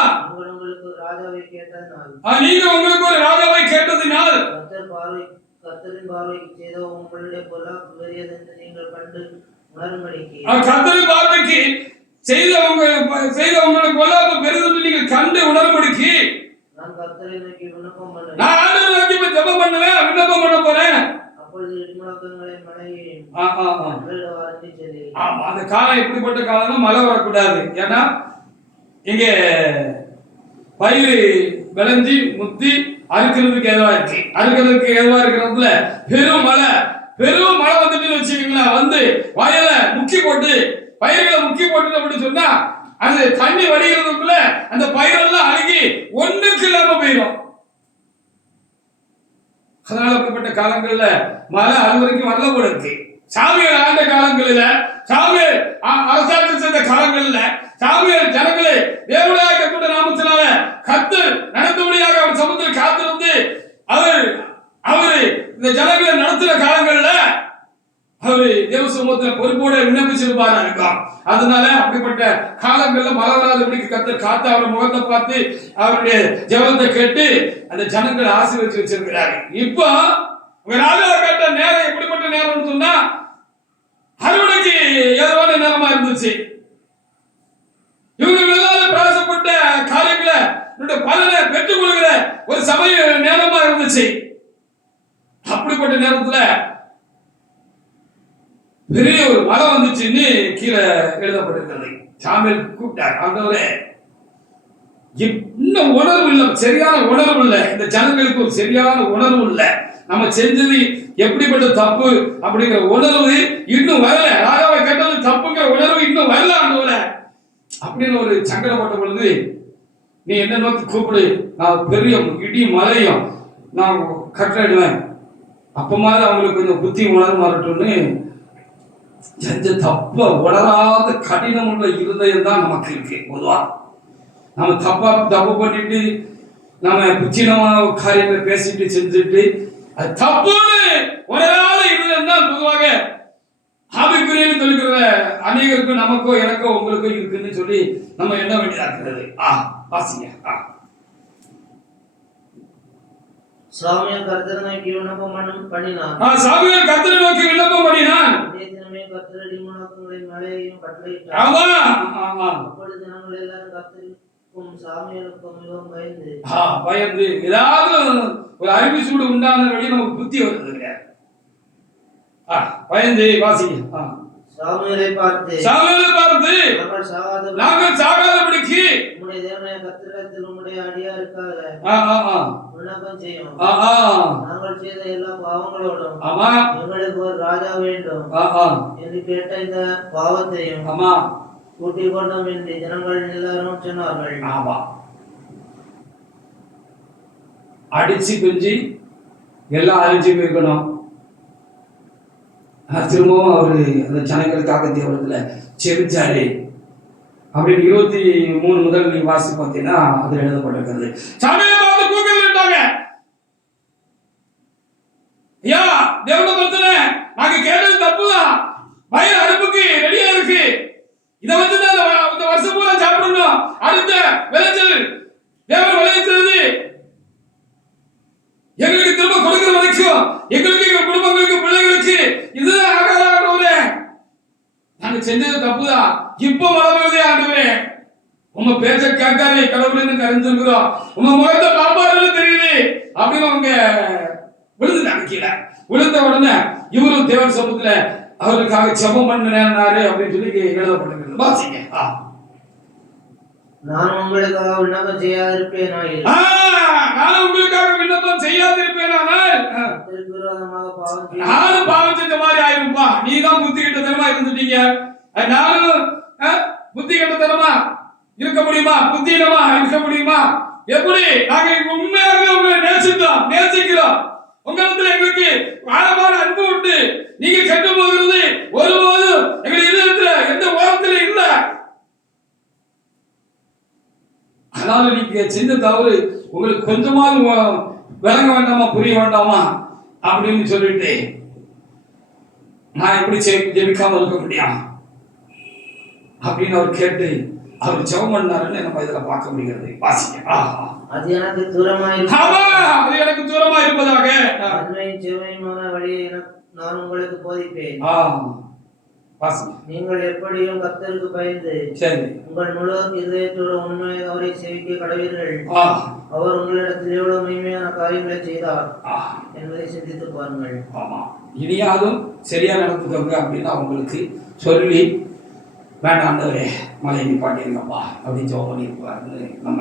உங்களுக்கு ராஜாவை கேட்டதினால். நீங்க உங்களுக்கு ஒரு ராஜாவை கேட்டதினால் கர்த்தரின் பார்வைக்கு செய்த உங்களுடைய பொல்லாப்பு பெரியதென்று நீங்கள் கண்டு உணரும்படிக்கு. கர்த்தரின் பார்வைக்கு செய்த உங்களுடைய பொல்லாப்பு பெரியதென்று நீங்கள் கண்டு உணரும்படிக்கு நான் கர்த்தரை நோக்கி விண்ணப்பம் பண்ணுவேன். நான் ஆண்டவரை நோக்கி ஜெபம் பண்ணுவேன், விண்ணப்பம் பண்ண போறேன். அப்பொழுது இடிமுழக்கங்களை மழையும் அந்த காலம் எப்படிப்பட்ட காலம்னா மழை வரக்கூடாது. ஏன்னா இங்க பயிர் விளைஞ்சி முத்தி அறுக்கிறதுக்கு ஏதுவா இருக்கு. அறுக்கிறதுக்கு ஏதுவா இருக்கிறதுல பெரும் மழை வந்துட்டு வச்சுக்கீங்களா, வந்து வயல முக்கி போட்டு பயிர்களை முக்கி போட்டு அப்படின்னு சொன்னா அது தண்ணி வடிகிறதுக்குள்ள அந்த பயிரெல்லாம் அழுகி ஒண்ணுக்கு இல்லாம போயிடும். அதனால அப்படிப்பட்ட காலங்கள்ல மழை அது வரைக்கும் வரல போல இருக்கு. சாமியார் ஆண்ட காலங்களில, சாமியார் அரசாட்சி செய்த காலங்களில, சாமியார் ஜனங்களை தேவனாக கர்த்தருடைய நாமத்தினால கர்த்தர் நடத்தும்படியாக அவர் சமுத்திரம் காத்திருந்து அவர் இந்த ஜனங்களை நடத்துற காலங்கள்ல அவரு தேவ சமூகத்துல பொறுப்போட விண்ணப்பிச்சிருப்பாரா இருக்கும். அதனால அப்படிப்பட்ட காலங்கள்ல மழை வராதபடிக்கு கர்த்தர் காத்து அவர் முகத்தை பார்த்து அவருடைய ஜெபத்தை கேட்டு அந்த ஜனங்களை ஆசீர்வதிச்சு வச்சிருக்கிறாரு. இப்போ ராஜா கேட்ட நேரம் எப்படிப்பட்ட நேரம்னு சொன்னா அறுவடைக்கு ஏதுவான நேரமா இருந்துச்சு. இவங்க எல்லாரும் பிரயாசப்பட்ட காரியங்களை பலனை பெற்றுக் கொள்கிற ஒரு சமய நேரமா இருந்துச்சு. அப்படிப்பட்ட நேரத்துல பெரிய ஒரு மழை வந்துச்சுன்னு கீழே எழுதப்பட்டிருக்கிறது. சாமியார் கூப்பிட்டார், ஆண்டவரே இன்னும் உணர்வு இல்லை, சரியான உணர்வு இல்லை, இந்த ஜனங்களுக்கு ஒரு சரியான உணர்வு இல்லை, நம்ம செஞ்சது எப்படிப்பட்ட தப்பு அப்படிங்கிற உணர்வு இன்னும் வரல, ராஜாவை கேட்டது தப்புங்கிற உணர்வு இன்னும் வரல ஆண்டவரே அப்படின்னு ஒரு சங்கடப்பட்ட பொழுது, நீ என்ன நோக்கி கூப்பிடு, நான் பெரிய இடி மழையும் நான் கட்டளிடுவேன், அப்பமாவது அவங்களுக்கு கொஞ்சம் புத்தி உணர்வு மாறட்டும்னு செஞ்ச தப்ப உணராத கடினம் உள்ள இருதயம் தான் நமக்கு இருக்கு. பொதுவா நம்ம தப்பு பண்ணிட்டு நம்ம புச்சினமான காரியங்களை பேசிட்டு செஞ்சுட்டு அது தப்புன்னு உணராத இருதயம் தான் பொதுவாக ஆவிக்குரியன்னு சொல்லிக்கிற அநேகருக்கும் நமக்கோ எனக்கோ உங்களுக்கோ இருக்குன்னு சொல்லி நம்ம எண்ண வேண்டியதா இருக்கிறது. வாசிங்க. சாமியார் கர்த்தரை நோக்கி விண்ணப்பம் பண்ணினான். சாமியார் கர்த்தரை நோக்கி விண்ணப்பம் பண்ணினான். கர்த்தர் இடிமுழக்கங்களை மழையையும் கட்டளையிட்டார். அப்பொழுது ஜனங்கள் எல்லாரும் கர்த்தருக்கும் சாமியாருக்கும் மிகவும் பயந்து ஏதாவது ஒரு அறிவு சூடு உண்டான வழி நமக்கு புத்தி வருது. பயந்து வாசிங்க. சாமுவேலை பார்த்து நாங்கள் சாகாதபடிக்கு உம்முடைய தேவனாகிய கர்த்தரிடத்தில் உம்முடைய அடியாருக்காக விண்ணப்பம் செய்யும். நாங்கள் செய்த எல்லா பாவங்களோடும் எங்களுக்கு ஒரு ராஜா வேண்டும் என்று கேட்ட இந்த பாவத்தையும் கூட்டிக் கொண்டோம் என்று ஜனங்கள் எல்லாரும் சொன்னார்கள். அடிச்சு பிரிஞ்சு எல்லாம் அழிஞ்சு போயிருக்கணும். திரும்பவும் அவரு அந்த ஜனங்களுக்காக தேவனத்துல செபிச்சாரு அப்படின்னு 23 முதல் நீங்க வாசி பார்த்தீங்கன்னா அதுல எழுதப்பட்டிருக்கிறது. சபையை பார்த்து கூப்பிட்டாங்க, ஐயா தேவன பக்தனே, நாங்க கேட்டது தப்புதான், வயல் அடுப்புக்கு ரெடியா இருக்கு, இதை வச்சுதான் இந்த வருஷம் பூரா சாப்பிடணும், அடுத்த விளைச்சல் தேவன் விளைவிச்சது எங்களுக்கு திரும்ப கொடுக்கிற வரைக்கும் எங்களுக்கு எங்க குடும்பங்களுக்கு பிள்ளைகளுக்கு இதுதான் ஆகாதே, நாங்க செஞ்சது தப்புதான், இப்போ வளர்வதே ஆண்டவரே, உங்க பேச்ச கேட்காதே கடவுள்னு கரைஞ்சிருக்கிறோம், உங்க முகத்தை பாப்பாருன்னு தெரியுது அப்படின்னு அவங்க விழுந்துட்டாங்க கீழே. விழுந்த உடனே இவரும் தேவன் சமூகத்துல அவருக்காக ஜெபம் பண்ணினாரு அப்படின்னு சொல்லி எழுதப்பட்டிருக்கிறது. வாசிங்க. நான் உங்களுக்காக விண்ணப்பம் செய்யாதிருப்பேனாயில் நானும் உங்களுக்காக விண்ணப்பம் செய்யாதிருப்பேனானால் நானும் பாவம் செஞ்ச மாதிரி ஆயிருப்பா. நீ தான் புத்தி கெட்டத்தனமா இருந்துட்டீங்க, நானும் புத்தி கெட்டத்தனமா இருக்க முடியுமா, புத்தினமா இருக்க முடியுமா? எப்படி? நாங்க உண்மையாக உங்களை நேசிக்கிறோம், உங்களிடத்துல எங்களுக்கு ஆழமான அன்பு உண்டு, நீங்க கெட்டு போகிறது ஒருபோதும் எங்களுக்கு இதயத்துல எந்த ஓரத்துல இல்ல, அதனால நீங்க செஞ்ச தவறு உங்களுக்கு கொஞ்சமாவது விளங்க வேண்டாமா, புரிய வேண்டாமா அப்படின்னு சொல்லிட்டு நான் எப்படி ஜெபிக்காம இருக்க முடியும் அப்படின்னு அவர் கேட்டு அவர் ஜெபம் பண்ணாருன்னு நம்ம இதுல பார்க்க முடிகிறது. வாசிங்க. அது எனக்கு தூரமாய் இருப்பதாக நன்மையும் செவ்வையுமான வழியை நான் உங்களுக்கு போதிப்பேன். நீங்கள் எப்படியும் கர்த்தருக்கு பயந்து உங்கள் முழு இதயத்தோட உண்மை அவரை சேவிக்க கடவீர்கள். அவர் உங்களிடத்தில் எவ்வளவு மகிமையான காரியங்களை செய்தார் என்பதை சிந்தித்து பாருங்கள். இனியாலும் சரியா நடந்துக்கோங்க அப்படின்னு அவங்களுக்கு சொல்லி வேண்டாண்டவரே மலை நிப்பாட்டிருங்கப்பா அப்படின்னு ஜெபம் பண்ணியிருப்பாருன்னு நம்ம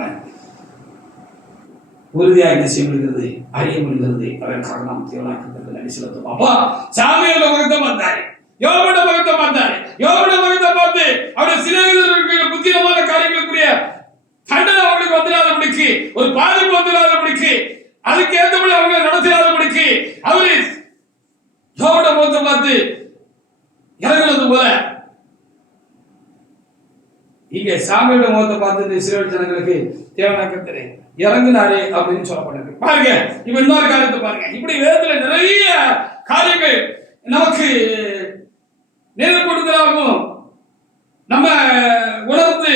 உறுதியாக என்ன செய்ய முடிகிறது, அறிய முடிகிறது. அதற்காக நாம் தேவனாக்கு நன்றி செலுத்துவோம். அப்பா சாமியோட முகத்தை பார்த்தாரு, யோபோட முகத்தை பார்த்தாரு, யோபோட முகத்தை பார்த்து அவருடைய சிநேகிதர்களுக்கு புத்திரமான காரியங்களுக்குரிய தண்டனை அவங்களுக்கு வந்துடாதபடிக்கு, ஒரு பாதிப்பு வந்துடாதபடிக்கு, அதுக்கு ஏற்றபடி அவங்க நடத்திடாதபடிக்கு அவரு யோபோட முகத்தை பார்த்து இறங்குனது போல இங்க சாமியோட முகத்தை பார்த்து இஸ்ரவேல் ஜனங்களுக்கு தேவனாக்கத்திலே இறங்குனாரே அப்படின்னு சொல்லப்படுது. பாருங்க, இப்ப இன்னொரு காரியத்தை பாருங்க. இப்படி வேதத்துல நிறைய காரியங்கள் நமக்கு நினைவுபடுத்தலாகும், நம்ம உணர்ந்து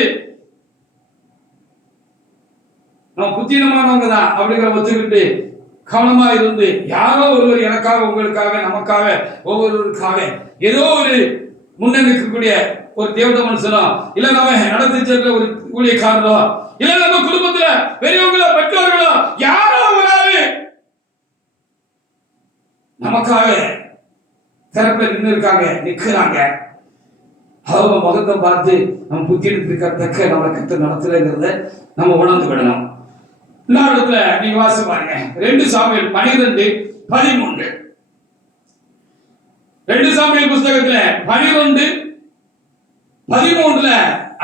நம்ம புத்தீனமானவங்க தான் அப்படிங்கிற ஒத்துக்கிட்டு கவனமா இருந்து யாரோ ஒருவர் எனக்காக உங்களுக்காக நமக்காக ஒவ்வொருவருக்காக ஏதோ ஒரு முன்னெடுக்கக்கூடிய ஒரு தேவத மனுஷனோ இல்ல நம்ம நடத்தி சென்ற ஒரு ஊழியக்காரரோ இல்ல நம்ம குடும்பத்துல பெரியவங்களோ பெற்றோர்களோ யாரோ ஒரு ஆளு நமக்காக தரப்புல நிக்கிறாங்க. அவங்க முகத்தை பார்த்து நம்ம புத்திரத்துக்கு நம்மளை கத்து நடத்துறங்கிறத நம்ம உணர்ந்து விடணும். இன்னொரு இடத்துல நீங்க வாசி பாருங்க, 2 சாமுவேல் 12:13. 2 சாமுவேல் புஸ்தகத்துல 12:13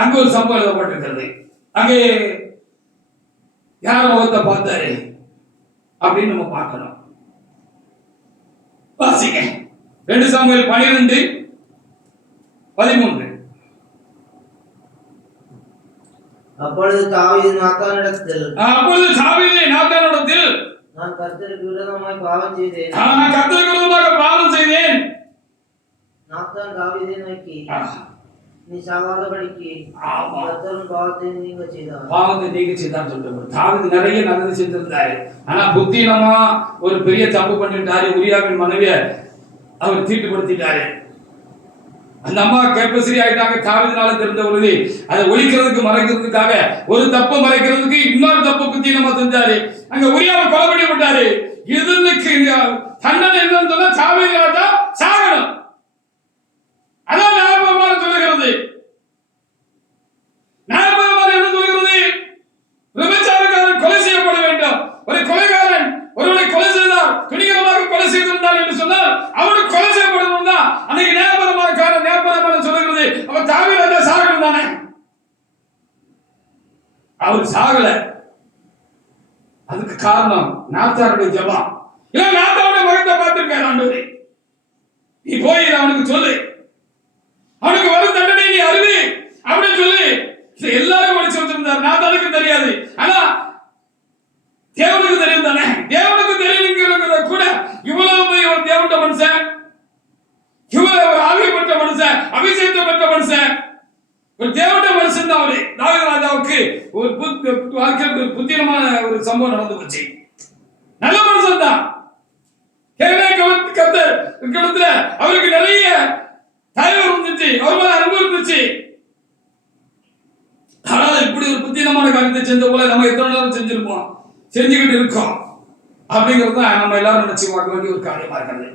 அங்க ஒரு சம்பவம் எழுதப்பட்டிருக்கிறது. அங்கே யார முகத்தை பார்த்தாரு அப்படின்னு நம்ம பார்க்கணும். வாசிங்க 2 சாமுவேல் 12:13. அப்பொழுது தாவீது நாத்தானிடத்தில் நான் கர்த்தருக்கு விரோதமாக பாவம் செய்தேன். நாத்தான் தாவீதை நோக்கி, நீ சாகாதபடிக்கு கர்த்தரின் பாவத்தை நீங்க செய்தார் சொல்றாரு. தாவீது நிறைய நல்லது செஞ்சிருந்தாரு, ஆனா புத்தீனமா ஒரு பெரிய தப்பு பண்ணிட்டாரு. உரியாவின் மனைவிய அவர் தீட்டுப்படுத்திட்டாரு. அந்த அம்மா கர்ப்பசரி ஆயிட்டாங்க. தாவீதுனால தெரிந்த உறுதி அதை ஒழிக்கிறதுக்கு மறைக்கிறதுக்காக ஒரு தப்பை மறைக்கிறதுக்கு இன்னொரு தப்பை புத்தீனமா செஞ்சாரு. அங்க உரியாவை கொலை பண்ணப்பட்டாரு. இதுக்கு தண்டனை என்னன்னு சொன்னா தாவீது ராஜா சாகணும். அதான் நியாயப்பிரமாணம் சொல்லுகிறது. நியாயப்பிரமாணம் என்ன சொல்லுகிறது? விபச்சாரக்காரன் கொலை செய்யப்பட வேண்டும். ஒரு கொலைகாரன் ஒருவனை கொலை செய்தால், துணிகரமாக கொலை செய்திருந்தால் என்று சொன்னால் அவனுக்கு கொலை செய்யப்படணும் தான் அன்னைக்கு நியாயப்பிரமாணம் சொல்லுகிறது. அவன் தாவீது ராஜா சாகணும் தானே? அவர் சாகல. அதுக்கு காரணம் நாத்தாருடைய ஜெபம். இல்ல நாத்தாருடைய மகத்தை பார்த்திருக்காரு ஆண்டவரே. நீ போய் அவனுக்கு சொல்லு, அவனுக்கு வரும் தண்டனை நீ அறிவி அப்படின்னு சொல்லி எல்லாருக்கும் வலிச்சு வச்சிருந்தார். நாத்தானுக்கு தெரியாது, ஆனா தேவனுக்கு தெரியும் தானே. தேவனுக்கு தெரியுங்கிறத கூட இவ்வளவு போய் ஒரு தேவனுடைய மனுஷன், இவ்வளவு ஒரு ஆவியை பெற்ற மனுஷன், அபிஷேகத்தை பெற்ற மனுஷன், ஒரு தேவனுடைய மனுஷன் தான் அவரு. தாவீது ராஜாவுக்கு ஒரு வாழ்க்கையில் ஒரு புத்திரமான ஒரு சம்பவம் நடந்து போச்சு. நல்ல மனுஷன் தான். கர்த்தர் அவருக்கு நிறைய தயவு இருந்துச்சு, அவர் மேல அன்பு இருந்துச்சு. ஆனால் இப்படி ஒரு புத்திரமான காரியத்தை செஞ்ச போல நம்ம எத்தனை நேரம் செஞ்சிருப்போம், செஞ்சுக்கிட்டு இருக்கோம் அப்படிங்கிறது தான் நம்ம எல்லாரும் நினைச்சு பார்க்க வேண்டிய ஒரு காரியமா இருக்கிறது.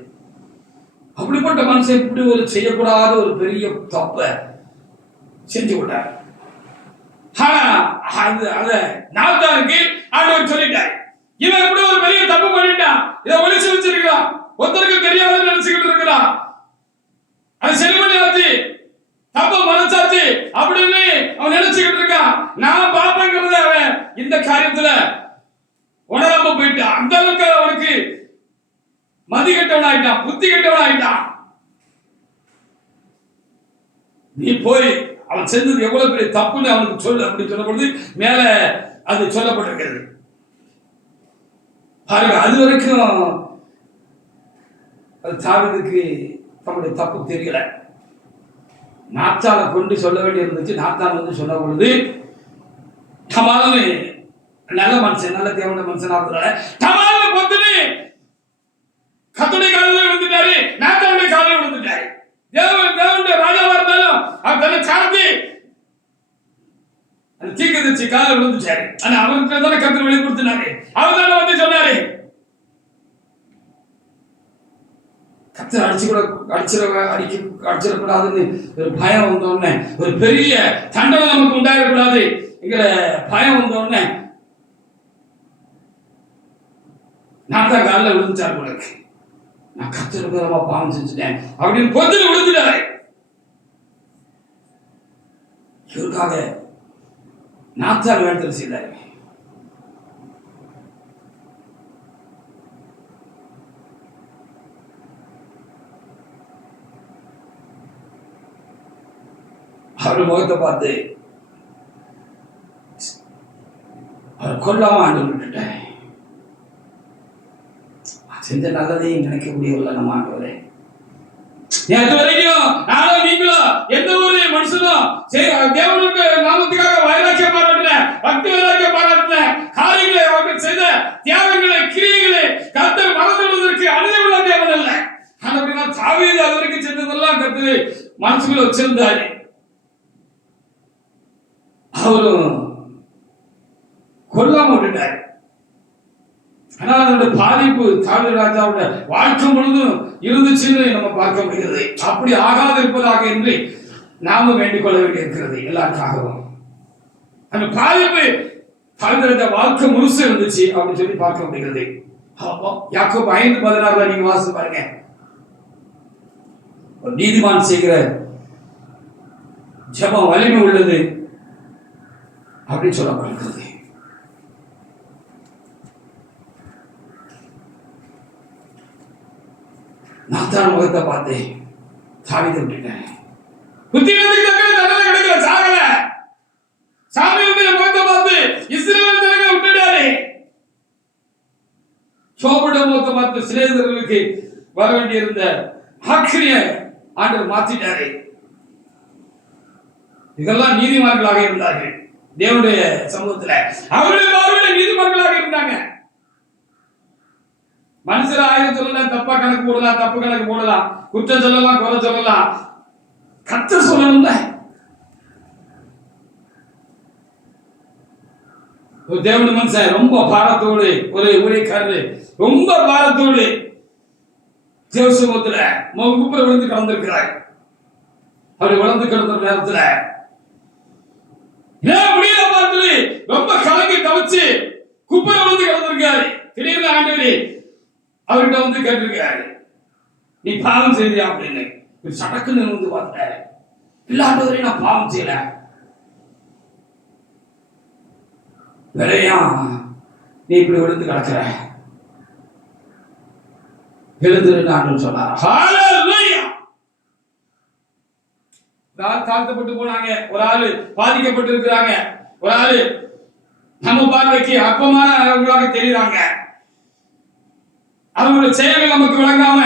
அப்படிப்பட்ட மனுஷன் இப்படி ஒரு செய்யக்கூடாத ஒரு பெரிய தப்பை செஞ்சு விட்டார். ஆனா அத நாத்தானுக்கு ஆண்டவர் சொல்லிட்டார், இவன் இப்படி ஒரு பெரிய தப்பு பண்ணிட்டான், இதை ஒளிச்சு வச்சிருக்கிறான், ஒருத்தருக்கு தெரியாதுன்னு நினைச்சுக்கிட்டு இருக்கிறான், அது சரி பண்ணியாச்சு, தப்ப மனசாச்சு அப்படின்னு அவன் நினைச்சுக்கிட்டு இருக்கான். நான் பாப்பேங்கிறத அவன் இந்த காரியத்துல உணராம போயிட்டான். அந்த அளவுக்கு அவனுக்கு மதி கட்டவன் ஆயிட்டான், புத்தி கட்டவன் ஆயிட்டான். நீ போய் அவன் செஞ்சது எவ்வளவு பெரிய தப்புன்னு அவனுக்கு சொல்லு அப்படின்னு சொன்ன பொழுது மேல அது சொல்லப்பட்டிருக்கிறது பாருங்க. அது வரைக்கும் தாவீதுக்கு தன்னுடைய தப்பு தெரியல. நாத்தானை கொண்டு சொல்ல வேண்டி இருந்துச்சு. நாத்தான் வந்து சொன்ன பொழுது தமாலு நல்ல மனுஷன், நல்ல தேவனுடைய மனுஷனா இருந்தனால தமாலு பொத்துன்னு கர்த்தருடைய காலில் விழுந்துட்டாரு, நாத்தானுடைய காலில் விழுந்துட்டாரு. தேவனுடைய ராஜாவா இருந்தாலும் அவர் தன்னை சார்ந்து அந்த தீர்க்கதரிசி காலில் விழுந்துட்டாரு. ஆனா அவருக்கு தானே கர்த்தர் வெளிப்படுத்தினாரு, அவர் தானே வந்து சொன்னாரு. கர்த்தர் அடிச்சிடக்கூடாதுன்னு ஒரு பயம் வந்தோடனே, ஒரு பெரிய தண்டனை நமக்கு உண்டாயிடக்கூடாது என்கிற பயம் வந்தோடனே நாத்தான் காலில் விழுந்துட்டார் போல இருக்கு. நான் கர்த்தருக்கு ரொம்ப பாவம் செஞ்சுட்டேன் அப்படின்னு பொத்துல விழுந்துட்டாரு. இவருக்காக நாத்தான் வேண்டல் செய்தாரு. அவர் முகத்தை பார்த்து அவர் கொல்லாம ஆண்டு விட்டுட்டேன், செஞ்ச நல்லதையும் நினைக்க முடியவில்லை நம்ம ஆண்டவரே. நேற்று வரைக்கும் நானும் நீங்களும் எந்த ஒரு மனுஷனும் தேவனுக்கு நாமத்துக்காக வைராக்கியம் பாராட்டின, பக்தி வைராக்கியம் பாராட்டின காரியங்களை அவர்கள் செய்த தியாகங்களை, கிரியைகளை கர்த்தர் மறந்துவிடுவதற்கு அனுமதியுள்ள தேவன் அல்ல. ஆனால் தாவீது அது வரைக்கும் செஞ்சதெல்லாம் கர்த்தர் மனசுக்குள்ள வச்சிருந்தாரு. அவரும் கொல்லாம விட்டுட்டார். ஆனால் அதனுடைய பாதிப்பு தாவீது ராஜாவோட வாழ்க்கை முழுதும் இருந்துச்சுன்னு நம்ம பார்க்க முடிகிறது. அப்படி ஆகாது இருப்பதாக என்று நாம வேண்டிக் கொள்ள வேண்டி இருக்கிறது எல்லாருக்காகவும். அந்த பாதிப்பு தாவீது ராஜா வாழ்க்கை முழுசு இருந்துச்சு அப்படின்னு சொல்லி பார்க்க முடிகிறது. யாக்கோபு 5:16 நீங்க வாசிச்சு பாருங்க. நீதிமான் செய்கிற ஜெபம் வலிமை உள்ளது அப்படின்னு சொல்லப்படுகிறது. நாத்தான் முகத்தை பார்த்து தாவீதை விட்டுட்டேன். புத்திரத்துக்கு தக்க தண்டனை கிடைக்கல, சாகல. சாமியுடைய முகத்தை பார்த்து இஸ்ரவேல் ஜனங்களை விட்டுட்டாரு. சோபுடைய முகத்தை பார்த்து சிநேகிதர்களுக்கு வர வேண்டியிருந்த ஆக்கிரிய ஆண்டவர் மாத்திட்டாரு. இதெல்லாம் நீதிமான்களாக இருந்தார்கள் தேவனுடைய சமூகத்துல. அவருடைய பார்வையில நீதிமான்களாக இருந்தாங்க. மனுஷர் ஆயிரம் சொல்லலாம், தப்பா கணக்கு போடலாம், தப்பு கணக்கு போடலாம், குற்றம் சொல்லலாம், குறை சொல்லலாம். கர்த்தர் சொல்லணும்ல. ஒரு தேவனுடைய மனுஷன் ரொம்ப பாரத்தோடு, ஒரு ஊழியக்காரரு ரொம்ப பாரத்தோடு தேவ சமூகத்துல குப்புற விழுந்து கிடந்திருக்கிறார். அவர் விழுந்து கிடந்த நேரத்துல ஏன் முடியல பார்த்து ரொம்ப கலங்கி தவிச்சு குப்புற விழுந்து கிடந்திருக்காரு. திடீர்னு ஆண்டவரே அவர்கிட்ட வந்து கேட்டிருக்காரு, நீ பாவம் செய்தியா அப்படின்னு. சடக்குன்னு வந்து பார்த்தாரு, இல்லாதவரை நான் பாவம் செய்யல, வேறையா நீ இப்படி விழுந்து கிடக்குற, எழுந்துருன்னு ஆண்டவர் சொன்னார். ஹalleluya. ஒரு ஆள் தாழ்த்தப்பட்டு போனாங்க, ஒரு ஆள் பாதிக்கப்பட்டு இருக்கிறாங்க, ஒரு ஆள் நம்ம பார்வைக்கு அற்பமானவங்களாக தெரியுறாங்க. அவங்களுடைய செயல்கள் நமக்கு விளங்காம,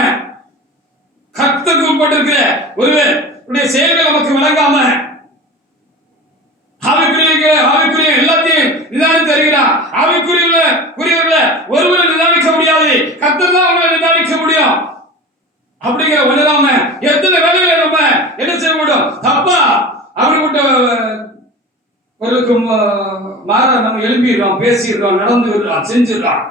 கர்த்தருக்கு உட்பட்டிருக்கிற ஒருவருடைய செயல்கள் நமக்கு விளங்காம, ஆவிக்குரிய எல்லாத்தையும் நிதானித்து தருகிறார். ஆவிக்குரியவர்களை ஒருவரை நிதானிக்க முடியாது, கர்த்தர் தான் அவங்களை நிதானிக்க முடியும். அப்படிங்கிற உணராம எத்தனை வேலைகளை நம்ம என்ன செய்ய முடியும்? தப்பா அப்படிப்பட்ட ஒரு மாற நம்ம எழுப்பிடுறோம், பேசிடுறோம், நடந்து விடுறோம், செஞ்சிடறோம்.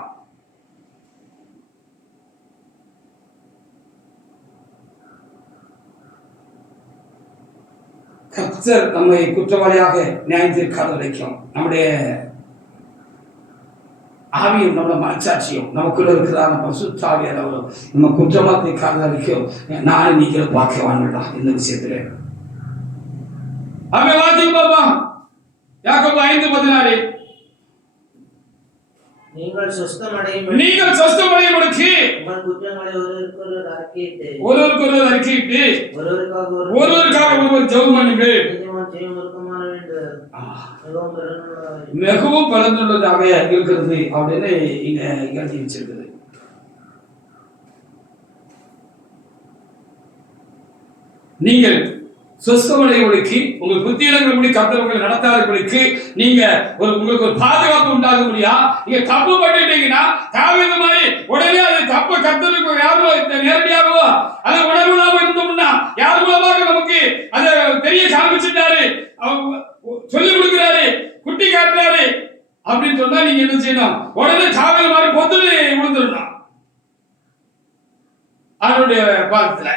கர்த்தர் நம்மை குற்றவாளியாக நியாயம் தீர்க்காத வரைக்கும் நம்முடைய ஆவியும் நம்மளோட மனச்சாட்சியும் நமக்குள்ள இருக்கிறான பரிசுத்த ஆவியானவரும் நம்ம குற்றமா தீர்க்காத வரைக்கும் நானே நீங்கள பாக்கியவான்களா இந்த விஷயத்துல. அவன் வாசிங்க பாப்பா, யாக்கோபு 5:16. நீங்கள் சொஸ்தமடையும்படிக்கு உங்கள் குற்றங்களை ஒருவருக்கொருவர் அறிக்கையிட்டு ஒருவருக்காக ஒருவர் ஜெபம் பண்ணுங்கள். மிகவும் பலனுள்ளதாக இருக்கிறது அப்படின்னு இங்க எழுதி வச்சிருக்குது. நீங்கள் சொஸ்தமடையும்படிக்கு, உங்கள் புத்தியிடங்களும்படி கர்த்தர் உங்களை நடத்தாதபடிக்கு நீங்க உங்களுக்கு ஒரு பாதுகாப்பு உண்டாக முடியா? நீங்க தப்பு பண்ணிட்டீங்கன்னா தாவீது மாதிரி உடனே அது தப்பு கர்த்தருக்கு யாரோ நேரடியாகவோ அதை உணர்வுலாம இருந்தோம்னா யார் மூலமாக நமக்கு அதை தெரிய காமிச்சிட்டாரு, சொல்லி கொடுக்கிறாரு, குட்டி காட்டுறாரு அப்படின்னு சொன்னா நீங்க என்ன செய்யணும்? உடனே தாவீது மாதிரி பொத்துன்னு விழுந்துடணும் அவருடைய பாதத்துல.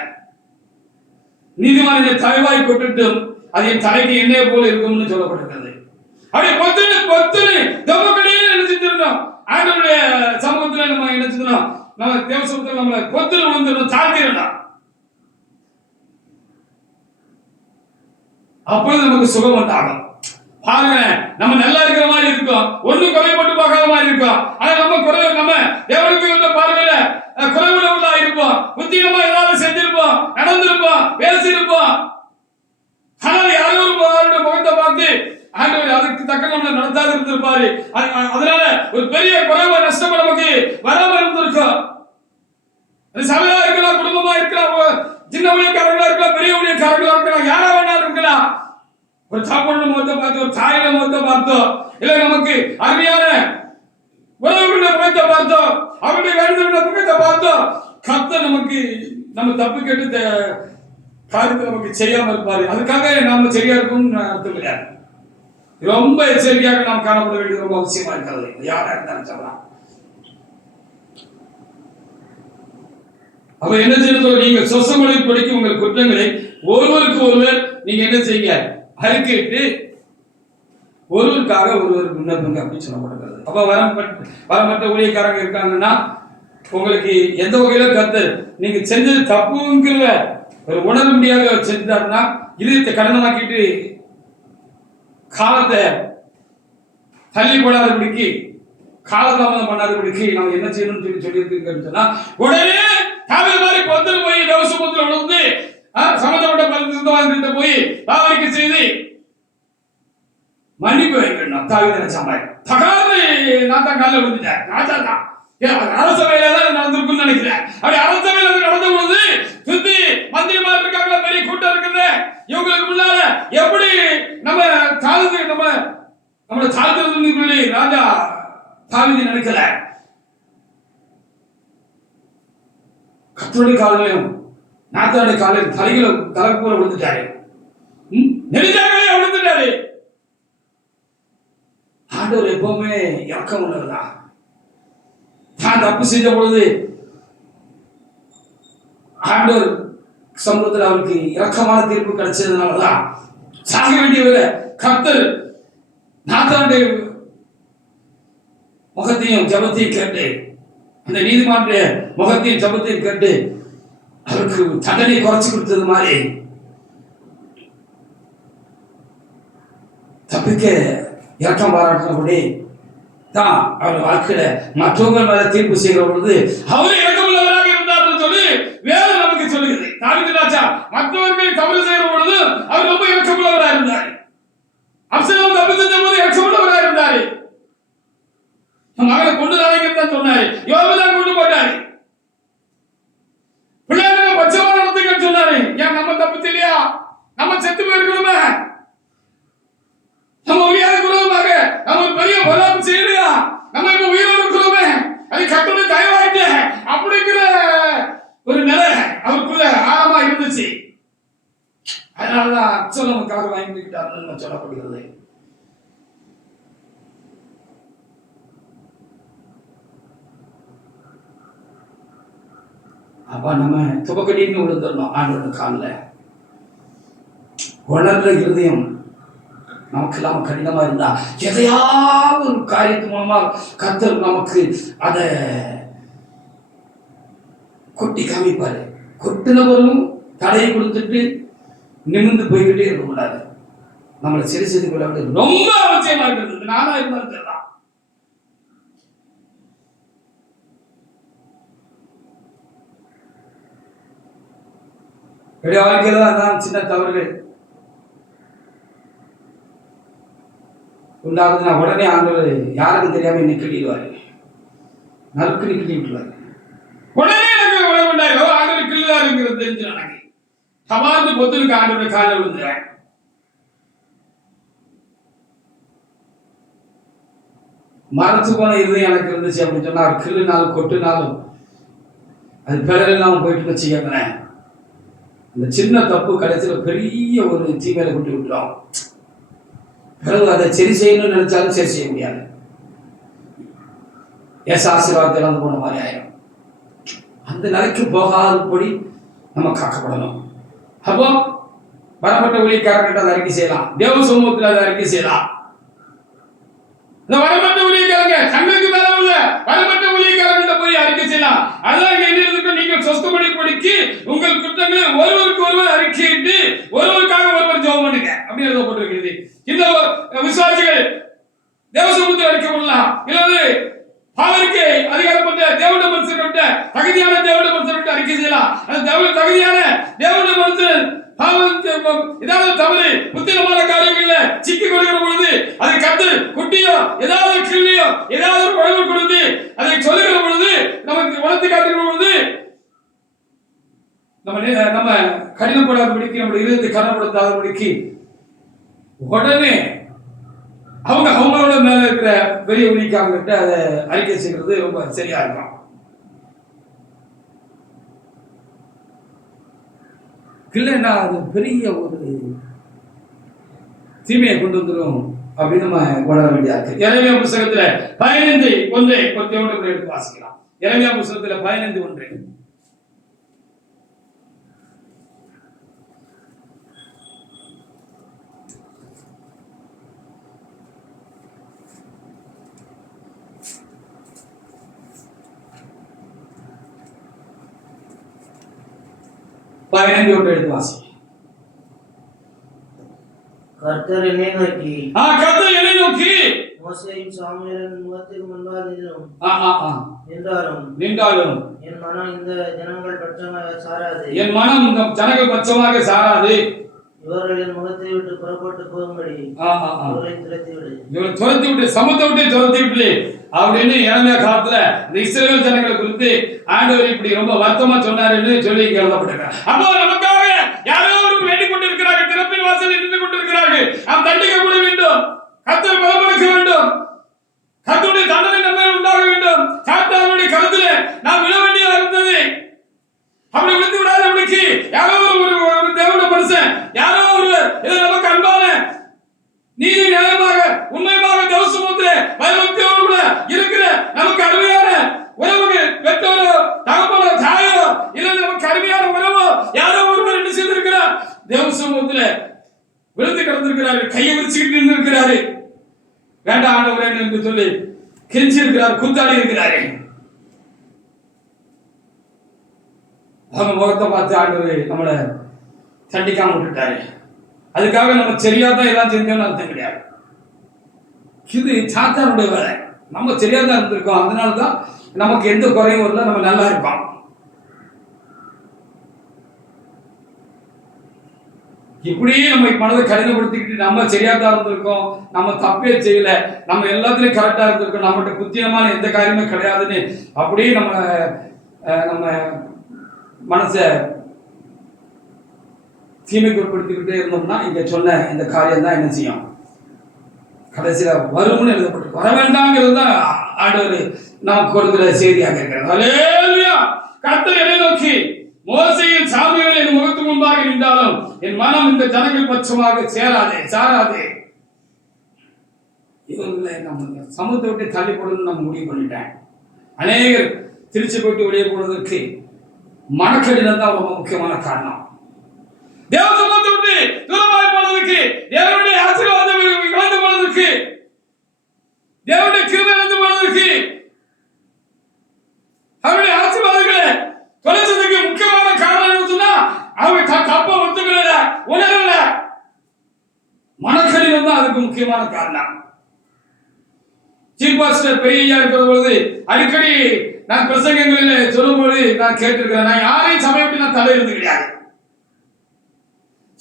நீதிமானை தலைவாய் கொட்டுட்டும் அது என் தலைக்கு எண்ணெய் போல இருக்கும்னு சொல்லப்பட்டிருக்கிறது. அப்படியே பொத்துன்னு தம்மக்கடையில என்ன செஞ்சிருந்தோம்? ஆண்டவருடைய சமூகத்துல நம்ம என்ன செஞ்சோம்? நம்ம தேவ சமூகத்துல நம்மளை பொத்துன்னு விழுந்துடணும், தாழ்த்திடணும். அப்பொழுது நமக்கு சுகம் உண்டாகும். பாருங்க, நம்ம நல்லா இருக்கிற மாதிரி இருக்கும், ஒண்ணும் குறைபட்டு பார்க்காத மாதிரி இருக்கும். ஆனா நம்ம தேவனுக்கு பார்வையில குறைவுள்ளவர்களா இருப்போம், புத்தியமா ஏதாவது செஞ்சிருப்போம், நடந்திருப்போம், பேசியிருப்போம். ஆனால் யாரோ ஒரு முகத்தை பார்த்து ஆண்டவர் அதுக்கு தக்க நம்மளை நடத்தாது இருந்திருப்பாரு. அதனால ஒரு பெரிய குறைவா நஷ்டம் நமக்கு வராம இருந்திருக்கும். சபையா இருக்கலாம், குடும்பமா இருக்கலாம், சின்ன ஊழியக்காரங்களா இருக்கலாம், பெரிய ஊழியக்காரங்களா இருக்கலாம், யாரா வேணாலும் இருக்கலாம். ஒரு சாப்பாடு முகத்தை பார்த்து, ஒரு தாயில முகத்தை பார்த்தோம், இல்ல நமக்கு அருமையான உறவுகளை முகத்தை பார்த்தோம், அவருடைய வேண்டுதலுடைய முகத்தை பார்த்தோம், கர்த்தர் நமக்கு நம்ம தப்பு கேட்டு காரியத்தை நமக்கு செய்யாம இருப்பாரு. அதுக்காக நாம சரியா இருக்கும்னு அர்த்தம் கிடையாது. ரொம்ப எச்சரிக்கையாக நாம் காணப்பட வேண்டியது ரொம்ப அவசியமா இருக்கிறது. யாரா இருந்தாலும் சொல்லலாம். அப்ப என்ன செய்யணும்? நீங்க சொசமொழி படிக்கும் உங்கள் குற்றங்களை ஒருவருக்கு ஒருவர் நீங்க என்ன செய்யுங்க? அறிக்கையிட்டு ஒருவருக்காக ஒருவர் விண்ணப்பங்க அப்படின்னு சொல்லப்படுகிறது. அப்ப வரமற்ற ஊழியக்காரங்க இருக்காங்கன்னா உங்களுக்கு எந்த வகையில கர்த்தர் நீங்க செஞ்சது தப்புங்கிற ஒரு உணர முடியாத செஞ்சாருன்னா இதயத்தை கடனமாக்கிட்டு காலத்தை தள்ளி போடாதபடிக்கு, காலதாமதம் பண்ணாதபடிக்கு நம்ம என்ன செய்யணும்னு சொல்லியிருக்கீங்கன்னு சொன்னா உடனே தாவீது மாதிரி பொத்துல போய் தேவசமூகத்துல விழுந்து சம்பந்தப்பட்ட பரிசுத்தவான்கிட்ட போய் பாவரிக்கை செய்து மன்னிப்பு வைக்கணும். தாவீது நினைச்சாம தகாது நான் தான் காலில் விழுந்துட்டேன், ராஜா தான் அரசவையில தான் நடந்திருக்குன்னு நினைக்கிறேன். அப்படி அரசவையில நடந்த பொழுது சுத்தி மந்திரிமார் இருக்காங்க, பெரிய கூட்டம் இருக்குது. இவங்களுக்கு முன்னால எப்படி நம்ம நம்மளை தாழ்த்துறதுன்னு சொல்லி ராஜா தாவீது நினைக்கல. கர்த்தருடைய காலையிலும் நாத்தாருடைய காலையில் தலைக்கூட விழுந்துட்டாரு, நெடுஞ்சாலையிலே விழுந்துட்டாரு. ஆண்டவர் எப்பவுமே இறக்கம் உள்ளதுதான். தான் தப்பு செஞ்ச பொழுது ஆண்டவர் சமூகத்தில் அவருக்கு இரக்கமான தீர்ப்பு கிடைச்சதுனாலதான் சாக வேண்டியவரை கர்த்தர் நாத்தாருடைய முகத்தையும் ஜபத்தையும் கேட்டு, அந்த நீதிமானுடைய முகத்தையும் ஜபத்தையும் கேட்டு அவருக்கு தண்டனை குறைச்சு கொடுத்தது மாதிரி தப்பிக்க இரக்கம் பாராட்டினபடி தான் அவர் வாழ்க்கையில மற்றவங்க மேல தீர்ப்பு செய்கிற பொழுது அவரு இறக்கமுள்ளவராக இருந்தார் சொல்லி வேதம் நமக்கு சொல்லுகிறது. தாவீது ராஜா மற்றவர்கள் தவறு செய்கிற பொழுது அவர் ரொம்ப இறக்கமுள்ளவராக இருந்தார். அப்சலோம் தப்பு செஞ்ச போது இறக்கமுள்ளவராக இருந்தார். மகனை கொண்டு தான் சொன்னாரு, யோபு தான் கொண்டு போட்டாரு. பிள்ளைகளை பச்சைமா நடத்துங்கன்னு சொன்னாரு. ஏன் நம்ம தப்பு இல்லையா? நம்ம செத்து போயிருக்கணுமே, நம்ம உயிராக குருவமாக நம்ம ஒரு பெரிய பொல்லாப்பு செய்யலையா? நம்ம இப்ப உயிரோடு இருக்கிறோமே, அது கட்டுரை தயவாயிட்டு அப்படிங்கிற ஒரு நிலை அவருக்குள்ள ஆழமா இருந்துச்சு. அதனாலதான் அப்சலோமுக்காக வாங்கிக்கிட்டாருன்னு சொல்லப்படுகிறது. அப்ப நம்ம துவக்கடின்னு விழுந்துடணும் ஆண்டோட காலில். உணர்ந்த இருதயம் நமக்கு இல்லாம கடினமா இருந்தா எதையாவது ஒரு காரியத்து மூலமா கர்த்தர் நமக்கு அதை கொட்டி காமிப்பாரு. கொட்டினவரும் தடையை கொடுத்துட்டு நிமிர்ந்து போய்கிட்டே இருக்கக்கூடாது. நம்மளை சரி செய்து கொள்ள வேண்டியது ரொம்ப அவசியமா இருக்கிறது. நானா இருந்தாலும் தெரியலாம். என்னுடைய வாழ்க்கையில தான் சின்ன தவறுகள் உண்டாகுது. நான் உடனே ஆண்டவர் யாருக்கும் தெரியாம என்னை கிள்ளிடுவாரு, நறுக்கு கிள்ளி விட்டுருவாரு. உடனே எனக்கு உணவு உண்டாரு, ஆண்டவர் கிள்ளுதாருங்கிறது தெரிஞ்சு எனக்கு சமாந்து பொத்துருக்கு ஆண்டோட காலில் விழுந்துறேன். மறைச்சு போன இருதயம் எனக்கு இருந்துச்சு அப்படின்னு சொன்னா கிள்ளுனாலும் கொட்டுனாலும் அது பிறகு போயிட்டு வச்சுக்கேன். இந்த சின்ன தப்பு கடைசியில பெரிய ஒரு தீமையில கொண்டு விட்டுரும். பிறகு அதை சரி செய்யணும்னு நினைச்சாலும் சரி செய்ய முடியாது. எஸ் ஆசீர்வாதத்தை இழந்து போன மாதிரி ஆயிடும். அந்த நிலைக்கு போகாதபடி நம்ம காக்கப்படணும். அப்போ வரப்பட்ட ஊழியக்காரர்கிட்ட அதை அறிக்கை செய்யலாம், தேவ சமூகத்தில் அதை அறிக்கை செய்யலாம். இந்த வரப்பட்ட ஊழியக்காரங்க தங்களுக்கு மேல உள்ள வரப்பட்ட ஊழியக்காரங்கிட்ட போய் அறிக்கை செய்யலாம். அதான் என்ன, நீங்கள் சொஸ்தப்படும்படிக்கு உங்கள் குற்றங்களை ஒருவருக்கு ஒருவர் அறிக்கையிட்டு ஒருவருக்காக ஒருவர் ஜெபம் பண்ணுங்க அப்படி எழுதப்பட்டிருக்கிறது. இந்த விசுவாசிகள் தேவசமூகத்தில் அறிக்கை பண்ணலாம். இல்லது அவருக்கு அதிகாரப்பட்ட தேவனுடைய மனுஷர்கிட்ட தகுதியான தேவனுடைய மனுஷர்கிட்ட அறிக்கை செய்யலாம். அந்த தகுதியான தேவனுடைய மனுஷன் ஏதாவது தவறு புத்திரமான காரியங்கள்ல சிக்கி கொள்கிற பொழுது அதை கத்து குட்டியோ ஏதாவது கிள்ளியோ ஏதாவது ஒரு உணவு கொடுத்து அதை சொல்லுகிற பொழுது நமக்கு உணர்த்தி காட்டுகிற பொழுது நம்ம கடினப்படாதபடிக்கு நம்முடைய இருதயத்தை கனப்படுத்தாதபடிக்கு உடனே அவங்களோட மேல இருக்கிற பெரிய ஊழியக்காரங்கிட்ட அதை அறிக்கை செய்கிறது ரொம்ப சரியா இருக்கும். இல்லைன்னா அது பெரிய ஒரு தீமையை கொண்டு வந்துடும் அப்படின்னு நம்ம உணர வேண்டியதா இருக்கு. எரேமியா புத்தகத்துல 15:1 எடுத்து வாசிக்கலாம். எரேமியா புத்தகத்துல 15:1 15:1 எடுத்து வாசி. கர்த்தர் என்னை நோக்கி மோசேயும் சாமுவேலின் முகத்துக்கு முன்பாக நின்றாலும் என் மனம் இந்த ஜனங்கள் பட்சமாக சாராது. இவர்கள் என் முகத்தை விட்டு புறப்பட்டு போகும்படி இவர்களை துரத்தி விட்டு சமூகத்தை விட்டு துரத்தி விட்டு அப்படின்னு இளமையா காலத்துல இந்த இஸ்ரவேல் ஜனங்களை குறித்து ஆண்டவர் இப்படி ரொம்ப வருத்தமா சொன்னாருன்னு சொல்லி எழுதப்பட்டிருக்காங்க. அப்போ நமக்காக யாரோ ஒரு வேண்டிக் கொண்டிருக்கிறார்கள், திறப்பின் வாசலில் நின்று கொண்டிருக்கிறார்கள். நாம் தண்டிக்கப்பட வேண்டும், கர்த்தர் பலப்படுத்த வேண்டும், கர்த்தருடைய தண்டனை நம்ம உண்டாக வேண்டும். சாத்தானுடைய கருத்துல நாம் விழ வேண்டியதா இருந்தது. அப்படி விழுந்து விடாதபடிக்கு யாரோ ஒரு தேவனுடைய மனுஷன் யாரோ ஒரு நமக்கு அன்பான நீதி நியாயமாக உண்மையாக தேவசமூகத்திலே பயபக்தியோடு கூட இருக்கிற நமக்கு அருமையான உறவுக்கு பெற்றோரோ தகப்பனோ தாயோ இல்லை நமக்கு அருமையான உறவோ யாரோ ஒருவர் என்ன செய்திருக்கிறார், தேவசமூகத்திலே விழுந்து கிடந்திருக்கிறாரு, கையை விரிச்சுக்கிட்டு நின்று இருக்கிறாரு, வேண்டாம் ஆண்டவரே என்று சொல்லி கெஞ்சி இருக்கிறார், குத்தாடி இருக்கிறாரு. அவங்க முகத்தை பார்த்து ஆண்டவர் நம்மளை தண்டிக்காம விட்டுட்டாரு. அதுக்காக நம்ம சரியா தான் எல்லாம் செஞ்சோம்னு அர்த்தம் கிடையாது. இது சாத்தானுடைய வேலை. நம்ம சரியா தான் இருந்திருக்கோம், அதனாலதான் நமக்கு எந்த குறையும் இல்லை, நம்ம நல்லா இருக்கோம். இப்படியே நம்ம மனதை கடினப்படுத்திக்கிட்டு நம்ம சரியா தான் இருந்திருக்கோம், நம்ம தப்பே செய்யல, நம்ம எல்லாத்துலயும் கரெக்டா இருந்திருக்கோம், நம்மகிட்ட புத்தியமான எந்த காரியமே கிடையாதுன்னு அப்படியே நம்ம மனசை தீமைக்கு உட்படுத்திக்கிட்டே இருந்தோம்னா இங்க சொன்ன இந்த காரியம் தான் என்ன செய்யும், கடைசியில வரும்னு எழுதப்பட்டு வர வேண்டாங்கிறது தான் ஆண்டவர் நமக்கு கொடுக்கிற செய்தியாக இருக்கிறது. அல்லேலூயா. கர்த்தர் என்னை நோக்கி, மோசேயின் சாமுவேல் என் முகத்துக்கு முன்பாக நின்றாலும் என் மனம் இந்த ஜனங்கள் பட்சமாக சாராதே. இவங்களை நம்ம சமூகத்தை விட்டு தள்ளி போடணும்னு நம்ம முடிவு பண்ணிட்டேன். அநேகர் திருச்சி போட்டு வெளியே போடுவதற்கு மனக்கடினம் தான் ரொம்ப முக்கியமான காரணம். தேவ சமூகத்தை விட்டு தூரமாய் போனதுக்கு, தேவனுடைய ஆசீர்வாதம் இழந்து போனதுக்கு, தேவனுடைய கிருபை இழந்து போனதுக்கு, அவருடைய ஆசீர்வாதங்களை தொலைச்சதுக்கு முக்கியமான காரணம் என்ன சொன்னா, அவங்க தப்ப ஒத்துக்கல, உணரல. மனக்கடினம் தான் அதுக்கு முக்கியமான காரணம். சீஃப் பாஸ்டர் பெரியா இருக்கிற பொழுது அடிக்கடி நான் பிரசங்கங்களில் சொல்லும்போது நான் கேட்டிருக்கிறேன், நான் யாரையும் சபை விட்டு நான் தலையிறது கிடையாது,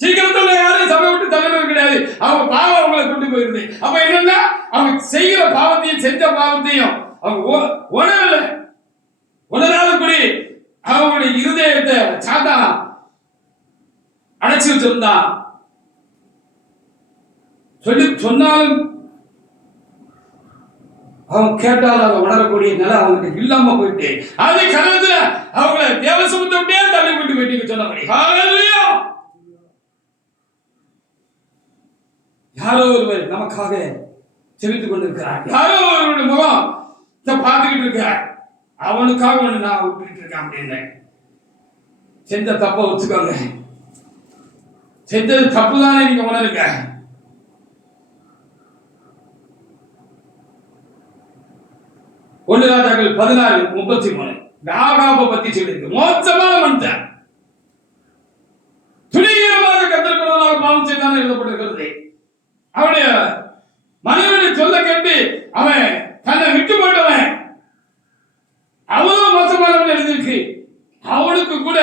சீக்கிரத்தில் யாரையும் சபை விட்டு தலைவர் கிடையாது. அவங்க பாவம் அவங்களை கொண்டு போயிருது. அப்ப என்னன்னா, அவங்க செய்கிற பாவத்தையும் செஞ்ச பாவத்தையும் அவங்க உணராதபடி அவங்களுடைய இருதயத்தை சாத்தான் அடைச்சி வச்சிருந்தான். சொன்னாலும் அவங்க கேட்டாலும் அவங்க உணரக்கூடிய நிலை அவங்களுக்கு இல்லாம போயிட்டு அது கருத்துல அவங்களை தேவசமத்தை விட்டே தள்ளி விட்டு போயிட்டு சொன்னபடி. ஹல்லேலூயா. யாரோ ஒருவர் நமக்காக செவித்துக் கொண்டிருக்கிறார், யாரோ ஒருவருடைய முகம் பார்த்துக்கிட்டு இருக்கிறார், அவனுக்காக ஒண்ணு நான் விட்டுட்டு இருக்கேன் அப்படின்னு. செஞ்ச தப்ப வச்சுக்கோங்க, செஞ்சது தப்புதானே நீங்க உணருங்க. ஒன்று ராஜாக்கள் 16:33 ஆகாபை பத்தி சொல்லியிருக்கு. மோசமான மனுஷன், துணிகரமாக கத்தருக்கு பாவம் செய்தான் எழுதப்பட்டிருக்கிறது. அவனுடைய மனைவியுடைய சொல்ல கேட்டு அவன் தன்னை விட்டு போட்டவன், அவ்வளவு மோசமானவன் எழுதியிருக்கு. அவனுக்கு கூட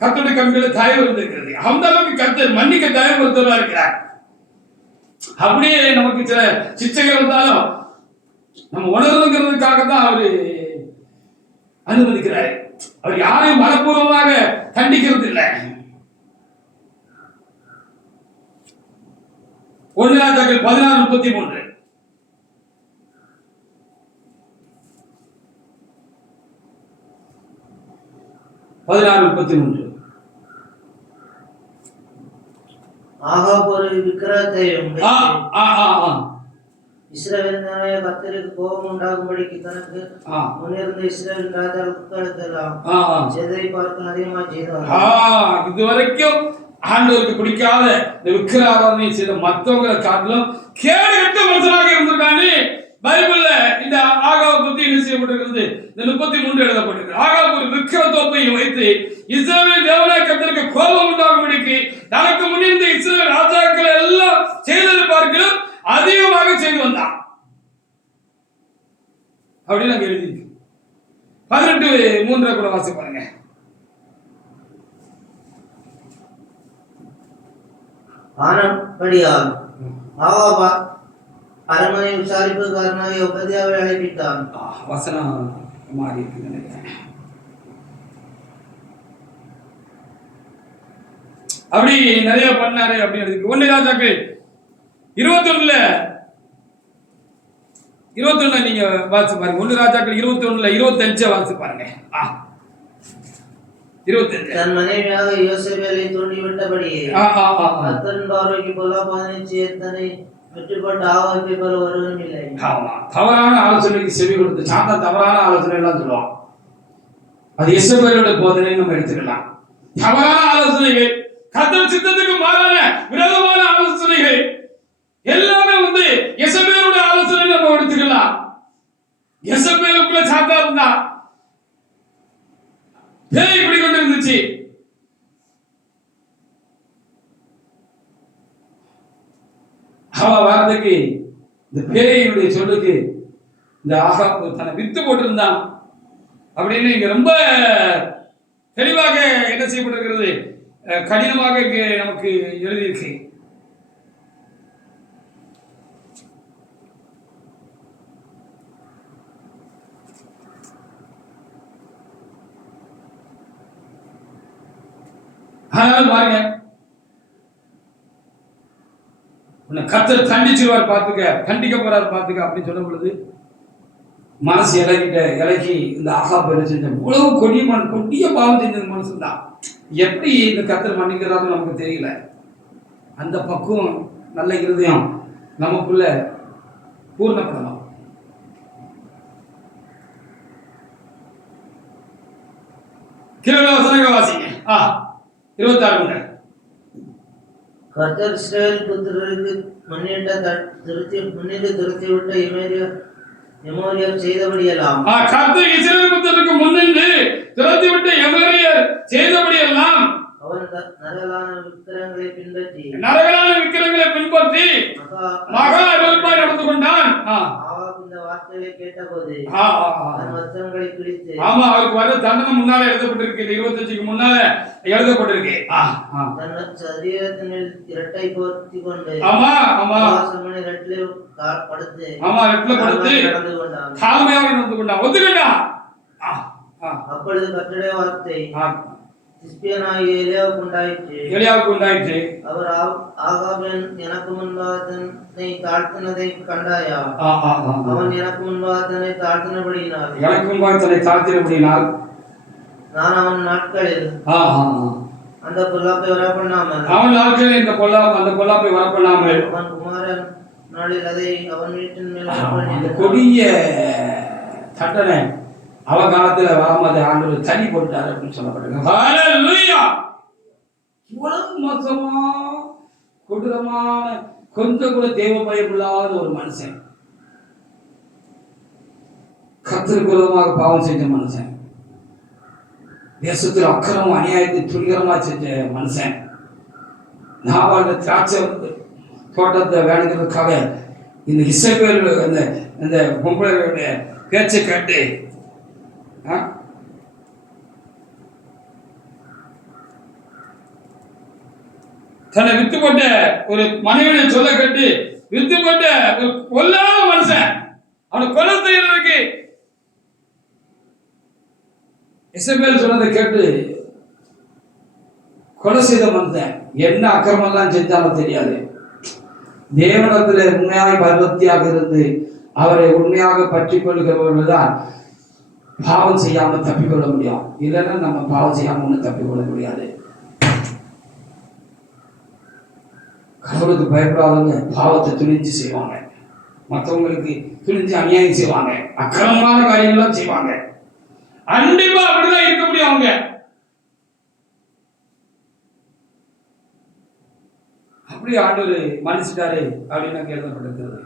கர்த்தருடைய கண்களில் தயவு இருந்திருக்கிறது. அந்த அளவுக்கு கர்த்தர் மன்னிக்க தயவு பொறுத்தவரா இருக்கிறார். அப்படியே நமக்கு சில சிச்சைகள் வந்தாலும் நம்ம உணர்வுங்கிறதுக்காக தான் அவரு அனுமதிக்கிறார். அவர் யாரையும் மனப்பூர்வமாக கண்டிக்கிறது இல்லை. ஒன்று ராஜாக்கள் 16:33 16:33 ஆகாப் ஒரு விக்கிரகத்தையும் இஸ்ரவேலினாலே கர்த்தருக்கு கோபம் உண்டாகும்படிக்கு தனக்கு முன்னிருந்த இஸ்ரவேல் ராஜாக்களுக்கெல்லாம் செய்ததை பார்க்க அதிகமாக செய்தார். இதுவரைக்கும் ஆண்டவருக்கு பிடிக்காத இந்த விக்கிர ஆராதனை செய்த மற்றவங்களை காட்டிலும் கேடு கெட்ட மனுஷனாக இருந்திருக்காங்க. பைபிள்ல இந்த ஆகாப் பத்தி என்ன செய்யப்பட்டிருக்கிறது, இந்த 33 எழுதப்பட்டிருக்கு. ஆகாப் ஒரு விக்கிர தோப்பை வைத்து இஸ்ரவேல் தேவனாய கர்த்தருக்கு கோபம் உண்டாகும்படிக்கு தனக்கு முன்னிருந்த இஸ்ரவேல் ராஜாக்களை எல்லாம் செய்தது பார்க்கலாம் அதிகமாக செய்து வந்தான் அப்படின்னு அங்க எழுதியிருக்கு. 18:3 கூட வாசி பாருங்க. ஆனபடியால் ஆகாப் அரண்மனை விசாரிப்புக்காரனாக ஒபதியாவை அழைப்பித்தான். வசனம் மாறி இருக்கு நினைக்கிறேன். அப்படி நிறைய பண்ணாரு அப்படின்னு இருக்கு. 1 ராஜாக்கள் 21 நீங்க வாசி பாருங்க. 1 ராஜாக்கள் 21 25 வாசி பாருங்க. 25 தன் மனைவியாக யோசேபேலை தூண்டிவிட்டபடியே கர்த்தரின் பார்வைக்கு பொல்லாப்பான தன்னை விட்டுப்பட்ட ஆகாப்பை போல ஒருவனும் இல்லை. தவறான ஆலோசனைக்கு செவி கொடுத்து சாத்தான் தவறான ஆலோசனை எல்லாம் சொல்லுவான். அது இயேசுவோட போதனை நம்ம எடுத்துக்கலாம். தவறான ஆலோசனைகள், கர்த்தர் சித்தத்துக்கு மாறான விரோதமான ஆலோசனைகள் எல்லாமே இயேசுவோட ஆலோசனை நம்ம எடுத்துக்கலாம். இயேசுவுக்குள்ள சாத்தான் இருந்தா பேய் இப்படி கொண்டு இருந்துச்சு. அவ வார்த்தைக்கு இந்த பேயினுடைய சொல்லுக்கு இந்த ஆகாப் தன்னை வித்து போட்டிருந்தான் அப்படின்னு இங்க ரொம்ப தெளிவாக என்ன செய்யப்பட்டிருக்கிறது, கடினமாக இங்கே நமக்கு எழுதியிருக்கு. ஆனால் பாருங்க, உன்னை கர்த்தர் தண்டிச்சிருவார் பார்த்துக்க, தண்டிக்க போறாரு பார்த்துக்க அப்படின்னு சொல்லும் பொழுது மனசு இலகி இந்த ஆகாப் என்ன செஞ்ச இவ்வளவு கொடிய பாவம் செஞ்சது மனசு தான். எப்படி இந்த கர்த்தர் மன்னிக்கிறாருன்னு நமக்கு தெரியல. அந்த பக்குவம் நல்ல இருதயம் நமக்குள்ள பூர்ணப்படலாம். வசனங்களை வாசிங்க. 26 கர்த்தர் இஸ்ரவேல் புத்திரருக்கு முன்னிட்டு துரத்திவிட்ட எமோரியர் செய்தபடியெல்லாம், கர்த்தர் இஸ்ரவேல் புத்திரருக்கு முன்னின்று துரத்திவிட்ட எமோரியர் செய்தபடியெல்லாம் அவன் நரகலான விக்கிரகங்களை பின்பற்றி மகா அருள்பாய் நடந்து கொண்டான். இந்த வார்த்தைகளை கேட்டபோது வஸ்திரங்களை கிழித்து, ஆமா, அவருக்கு வர தண்டனை முன்னால எழுதப்பட்டிருக்கு. 25க்கு முன்னால எழுதப்பட்டிருக்கு. தன் சரீரத்தினில் இரட்டை போர்த்தி கொண்டு ரெட்டிலே படுத்து நடந்து கொண்டான். ஒத்துக்கொண்டான். அப்பொழுது கர்த்தருடைய வார்த்தை எலியாவுக்கு உண்டாயிற்று. அவர் ஆகாபன் எனக்கு முன்பாக தன்னை தாழ்த்தினதை கண்டாயா? அவன் எனக்கு முன்பாக தன்னை தாழ்த்தினபடியினால் நான் அவன் நாட்களில் அந்த பொல்லாப்பை வரப்பண்ணாமல் அவன் குமாரன் நாளில் அதை அவன் வீட்டின் மேல் கொடிய தண்டனை அவன் காலத்துல வராமதை ஆண்டவர் தனி போட்டார் அப்படின்னு சொல்லப்பட்டிருக்கு. இவ்வளவு மோசமா கொடூரமான கொஞ்சம் கூட தேவ பயம் இல்லாத ஒரு மனுஷன், கர்த்தருக்கு விரோதமாக பாவம் செஞ்ச மனுஷன், தேசத்தில் அக்கிரமம் அநியாயத்தை துணிகரமா செஞ்ச மனுஷன், நாபால திராட்சை தோட்டத்தை வேணுங்கிறதுக்காக இந்த இசைப்பேர் அந்த பொம்பளைகளுடைய பேச்சை கேட்டு தன்னை வித்து போட்ட ஒரு மனைவியை சொல்ல கட்டி வித்து போட்ட ஒரு கொல்லாத மனுஷன், அவனை கொலை செய்யறதுக்கு இசபேல் சொன்னதை கேட்டு கொலை செய்த மனுஷன் என்ன அக்கிரமம் எல்லாம் செஞ்சாலும் தெரியாது. தேவனத்துல உண்மையாக பரிபக்தியாக இருந்து அவரை உண்மையாக பற்றி கொள்கிறவர்கள் தான் பாவம் செய்யாம தப்பிக்கொள்ள முடியும். இல்லைன்னா நம்ம பாவம் செய்யாம ஒண்ணு தப்பிக்கொள்ள முடியாது. கடவுளுக்கு பயப்படாதவங்க பாவத்தை துணிஞ்சு செய்வாங்க, மற்றவங்களுக்கு துணிஞ்சு அநியாயம் செய்வாங்க, அக்கிரமமான காரியங்கள்லாம் செய்வாங்க. கண்டிப்பா அப்படிதான் இருக்க முடியும். அவங்க அப்படி ஆண்டவர் மன்னிச்சிட்டாரு அப்படின்னு எழுதப்பட்டிருக்கிறது.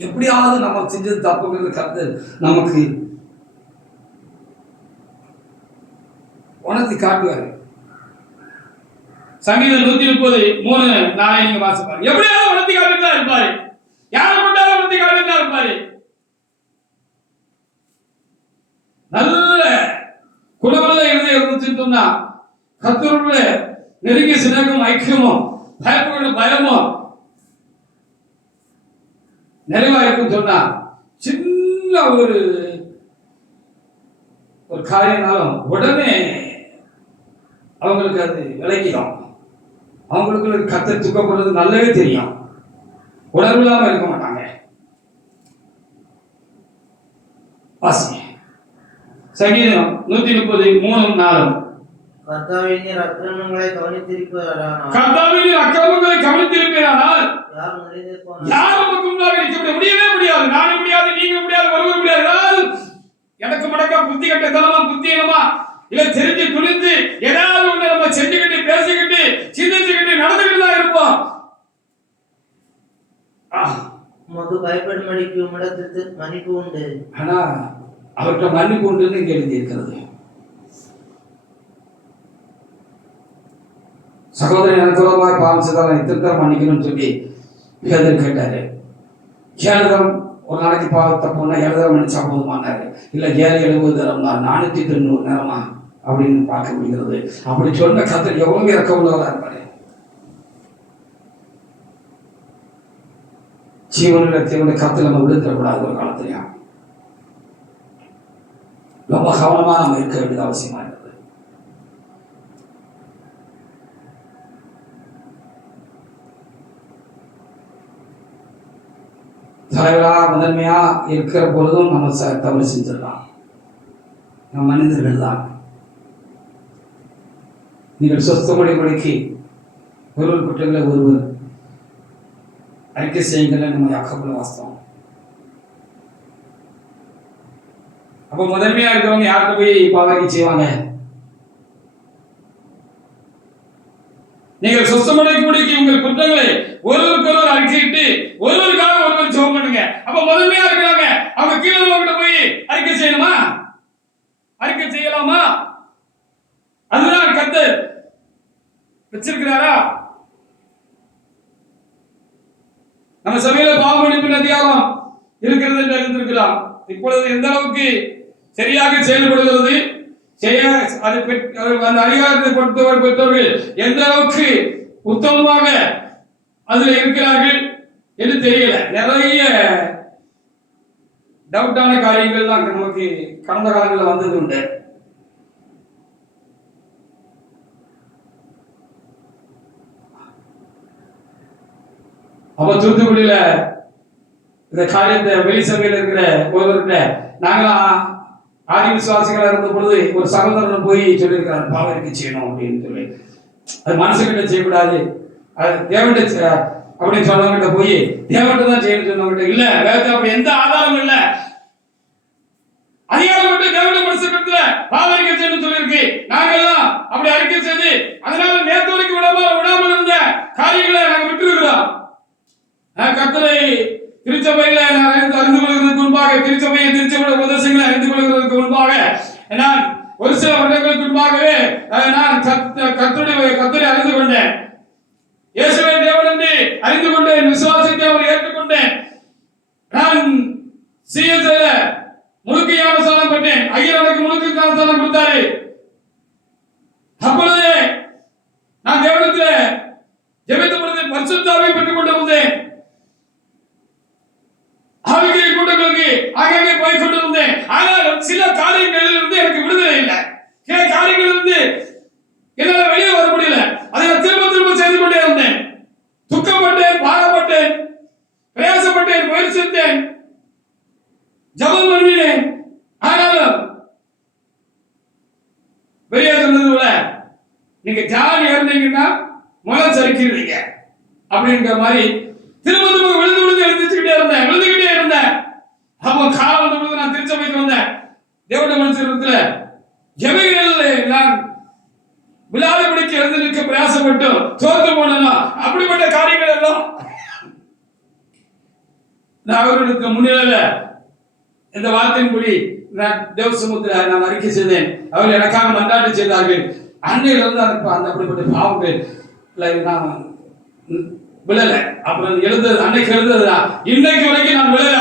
எப்படியாவது நம்ம செஞ்சது தப்புங்கிறது கர்த்தர் நமக்கு உணர்த்தி காட்டுவாரு. சங்கீதம் 130:3 நீங்க வாசிப்பாரு. எப்படியாவது உணர்த்தி காட்டுட்டு தான் இருப்பாரு. யாரை கொண்டாலும் உணர்த்தி காட்டுட்டு தான் இருப்பாரு. நல்ல குணமுள்ள இருதயம் இருந்துச்சுன்னு சொன்னா கர்த்தருடைய நெருங்கிய சிநேகமும் ஐக்கியமும் பயமும் நிறைவா இருக்குன்னு சொன்னா சின்ன ஒரு காரியம்னாலும் உடனே அவங்களுக்கு அது விளக்கிடும். அவங்களுக்கு கர்த்தர் துக்கப்படுறது நல்லாவே தெரியும். உணர்வு இல்லாம இருக்க மாட்டாங்க. வாசி சங்கீதம் 130:3-4. கர்த்தாவின் அக்கிரமங்களை கவனித்திருப்பீரானால் யார் நமக்கு முன்னாடி நிற்க முடியவே முடியாது. நானும் முடியாது, நீங்க முடியாது, ஒருவர் முடியாது. எனக்கு மடக்கா புத்தி கட்டத்தனமா புத்தியனமா இல்ல தெரிஞ்சு துணிஞ்சு ஏதாவது ஒண்ணு நம்ம செஞ்சுக்கிட்டு பேசிக்கிட்டு சிந்திச்சுக்கிட்டு நடந்துக்கிட்டு தான் இருப்போம். உமக்கு பயப்படும்படிக்கு உம்மிடத்திற்கு மன்னிப்பு உண்டு. ஆனா அவர்கிட்ட மன்னிப்பு உண்டுன்னு இங்க எழுதி இருக்கிறது. சகோதரன் எனக்கு விரோதமாய் பாவம் செய்தால் இத்தனை மன்னிக்கணும்னு சொல்லி பேதர் கேட்டாரு. 7 தரம் ஒரு நாளைக்கு தப்புனா 7 தரம் நினைச்சா போதுமானாரு, இல்லை 770 தரம் தான் 490 நேரமா அப்படின்னு பார்க்க முடிகிறது. அப்படி சொன்ன கர்த்தர் எவ்வளவு இறக்க உள்ளவரா இருப்பாரு. ஜீவனுடைய தேவனுடைய கருத்தில் நம்ம விழுந்துடக்கூடாது. ஒரு காலத்திலையா ரொம்ப கவனமா நம்ம இருக்க வேண்டியது அவசியமா இருக்கிறது. தலைவரா முதன்மையா இருக்கிற பொழுதும் நம்ம தவறு செஞ்சிடலாம். நம்ம மனிதர்கள் தான். நீங்கள் சொஸ்தமொழிக்கு ஒருவர் குற்றங்களை ஒருவர் அறிக்கை செய்யுங்கள் நம்ம அக்கப்புல வாஸ்தவம். அப்ப முதன்மையா இருக்கிறவங்க யாருக்கு போய் பாவரிக்கை செய்வாங்க? நீங்கள் சொஸ்தமடைக்கு உங்கள் குற்றங்களை ஒருவருக்கு ஒருவர் அறிக்கையிட்டு ஒருவருக்காக ஒருவர் ஜெபம் பண்ணுங்க. அப்ப முதன்மையா இருக்கிறாங்க அவங்க கீழே கிட்ட போய் அறிக்கை செய்யணுமா? அறிக்கை செய்யலாமா? அதுதான் கர்த்தர் வச்சிருக்கிறாரா? நம்ம சபையில பாவ மன்னிப்பின் அதிகாரம் இருக்கிறது என்று அறிந்திருக்கலாம். இப்பொழுது எந்த அளவுக்கு சரியாக செயல்படுகிறது, அந்த அதிகாரத்தை பெற்றவர்கள் எந்த அளவுக்கு உத்தமமாக அதுல இருக்கிறார்கள் என்று தெரியல. நிறைய டவுட்டான காரியங்கள் தான் நமக்கு கடந்த காலங்களில் வந்தது உண்டு. அப்ப தூத்துக்குடியில இந்த காரியத்தை வெளி சபையில இருக்கிற ஒருவர்கிட்ட நாங்களாம் ஆதி விசுவாசிகளா இருந்த பொழுது ஒரு சகோதரன் போய் சொல்லியிருக்கிறார் பாவரிக்கை செய்யணும் அப்படின்னு சொல்லி. அது மனசுகிட்ட செய்யக்கூடாது, அது தேவன்கிட்ட அப்படின்னு சொன்னவங்கிட்ட போய் தேவன்கிட்ட தான் செய்யணும் சொன்னவங்கிட்ட இல்ல வேதத்துல அப்படி எந்த ஆதாரமும் இல்ல, அதிகாரம் மட்டும் தேவனுடைய மனசுல பாவரிக்கை செய்யணும் சொல்லியிருக்கு. நாங்கெல்லாம் அப்படி அறிக்கை செய்து அதனால நேற்று வரைக்கும் விடாமல் இருந்த காரியங்களை நாங்க விட்டு இருக்கிறோம். கர்த்தரை திருச்சபையில நான் அறிந்து கொள்வதற்கு முன்பாக, திருச்சபையுடைய உபதேசங்களை அறிந்து கொள்வதற்கு முன்பாக, நான் ஒரு சில வருடங்களுக்கு முன்பாகவே நான் கர்த்தரை அறிந்து கொண்டேன். இயேசுவை தேவன் என்று அறிந்து கொண்டேன், விசுவாசத்தை அவர் ஏற்றுக்கொண்டேன். நான் சிஎஸ்ஐல முழுக்க ஞானஸ்நானம் பெற்றேன். ஐயர் எனக்கு முழுக்க ஞானஸ்நானம் கொடுத்தாரு. அப்பொழுது நான் தேவனிடத்தில் ஜெபித்த பொழுது பரிசுத்த ஆவியை பெற்றுக் கொண்டு வந்தேன். ஆவிக்குரிய கூட்டங்களுக்கு ஆகாங்கே போய் கொண்டு வந்தேன். ஆனால் சில காரியங்களில் இருந்து எனக்கு விடுதலை இல்லை. சில காரியங்களில் இருந்து என்னால வெளியே வர முடியல. அதை நான் திரும்ப செய்து கொண்டே இருந்தேன். துக்கப்பட்டேன், பாரப்பட்டேன், பிரயாசப்பட்டேன், முயற்சித்தேன், ஜபம் பண்ணினேன். ஆனாலும் வெளியே சொன்னது போல நீங்க ஜாலி இருந்தீங்கன்னா முளம் சரிக்கிறீங்க அப்படிங்கிற மாதிரி திரும்ப விழுந்துக்கிட்டே இருந்தேன். அப்போ காலம் வந்த பொழுது நான் திருச்சபைக்கு வந்தேன். தேவனுடைய மனுஷத்துல ஜெபங்களில் நான் விழாதபடிக்கு எழுந்து நிற்க பிரயாசப்பட்டு தோற்று போனா அப்படிப்பட்ட காரியங்கள் எல்லாம் நான் அவர்களுக்கு முன்னிலையில இந்த வார்த்தையின்படி நான் தேவ சமூகத்தில் நான் அறிக்கை செய்தேன். அவர்கள் எனக்காக மன்றாட்டு செய்தார்கள். அன்னையிலிருந்து அந்த அப்படிப்பட்ட பாவங்கள் நான் விழல. அப்புறம் எழுந்தது அன்னைக்கு எழுந்ததுதான் இன்னைக்கு வரைக்கும் நான் விழல.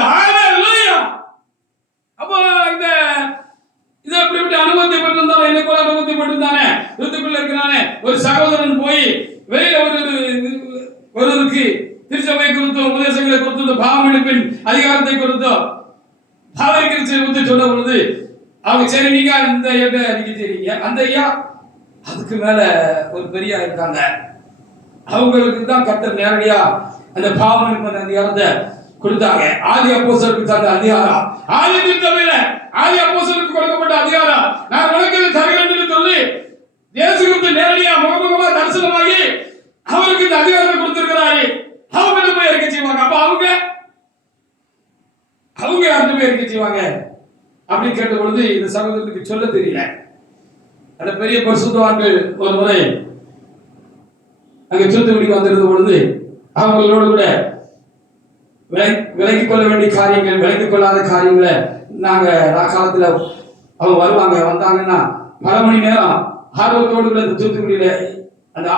அப்போ இது அப்படிப்பட்ட அனுமதி பெற்றிருந்தாலும் என்ன போல அனுமதி பெற்றிருந்தானே தூத்துக்குள்ள இருக்கிறானே ஒரு சகோதரன் போய் வெளியில ஒருவருக்கு திருச்சபை குறித்தோ உபதேசங்களை குறித்தோ பாவமளிப்பின் அதிகாரத்தை குறித்தோ பாவரிக்கை குறித்து சொன்ன பொழுது அவங்க சரி நீங்க இந்த அறிக்கை செய்றீங்க, அந்த ஐயா அதுக்கு மேல ஒரு பெரிய இருக்காங்க, அவங்களுக்கு தான் கர்த்தர் நேரடியா அந்த பாவமளிப்பின் அதிகாரத்தை கொடுத்தாங்க. ஆதி அப்போஸ்தலருக்கு தந்த அதிகாரம், ஆதி திருச்சபையில ஆதி அப்போஸ்தலருக்கு கொடுக்கப்பட்ட அதிகாரம் நான் உனக்கு தருகிறேன் என்று சொல்லி இயேசு கிறிஸ்து நேரடியா முகமுகமா தரிசனமாகி அவருக்கு இந்த அதிகாரத்தை கொடுத்திருக்கிறாரு. அவங்க போய் அறிக்கை செய்வாங்க. அப்ப அவங்க யார்கிட்ட போய் அறிக்கை செய்வாங்க அப்படின்னு கேட்ட பொழுது இந்த சகோதரருக்கு சொல்ல தெரியல. அந்த பெரிய பரிசுத்தவான்கள் ஒரு முறை அங்க தூத்துக்குடிக்கு வந்திருந்த பொழுது அவங்களோடு கூட விலக்கிக் கொள்ள வேண்டிய காரியங்கள், விலக்கிக் கொள்ளாத காரியங்களை நாங்க காலத்துல அவங்க வருவாங்க. வந்தாங்கன்னா பல மணி நேரம் ஆர்வத்தோடு கூட இந்த தூத்துக்குடியில அந்த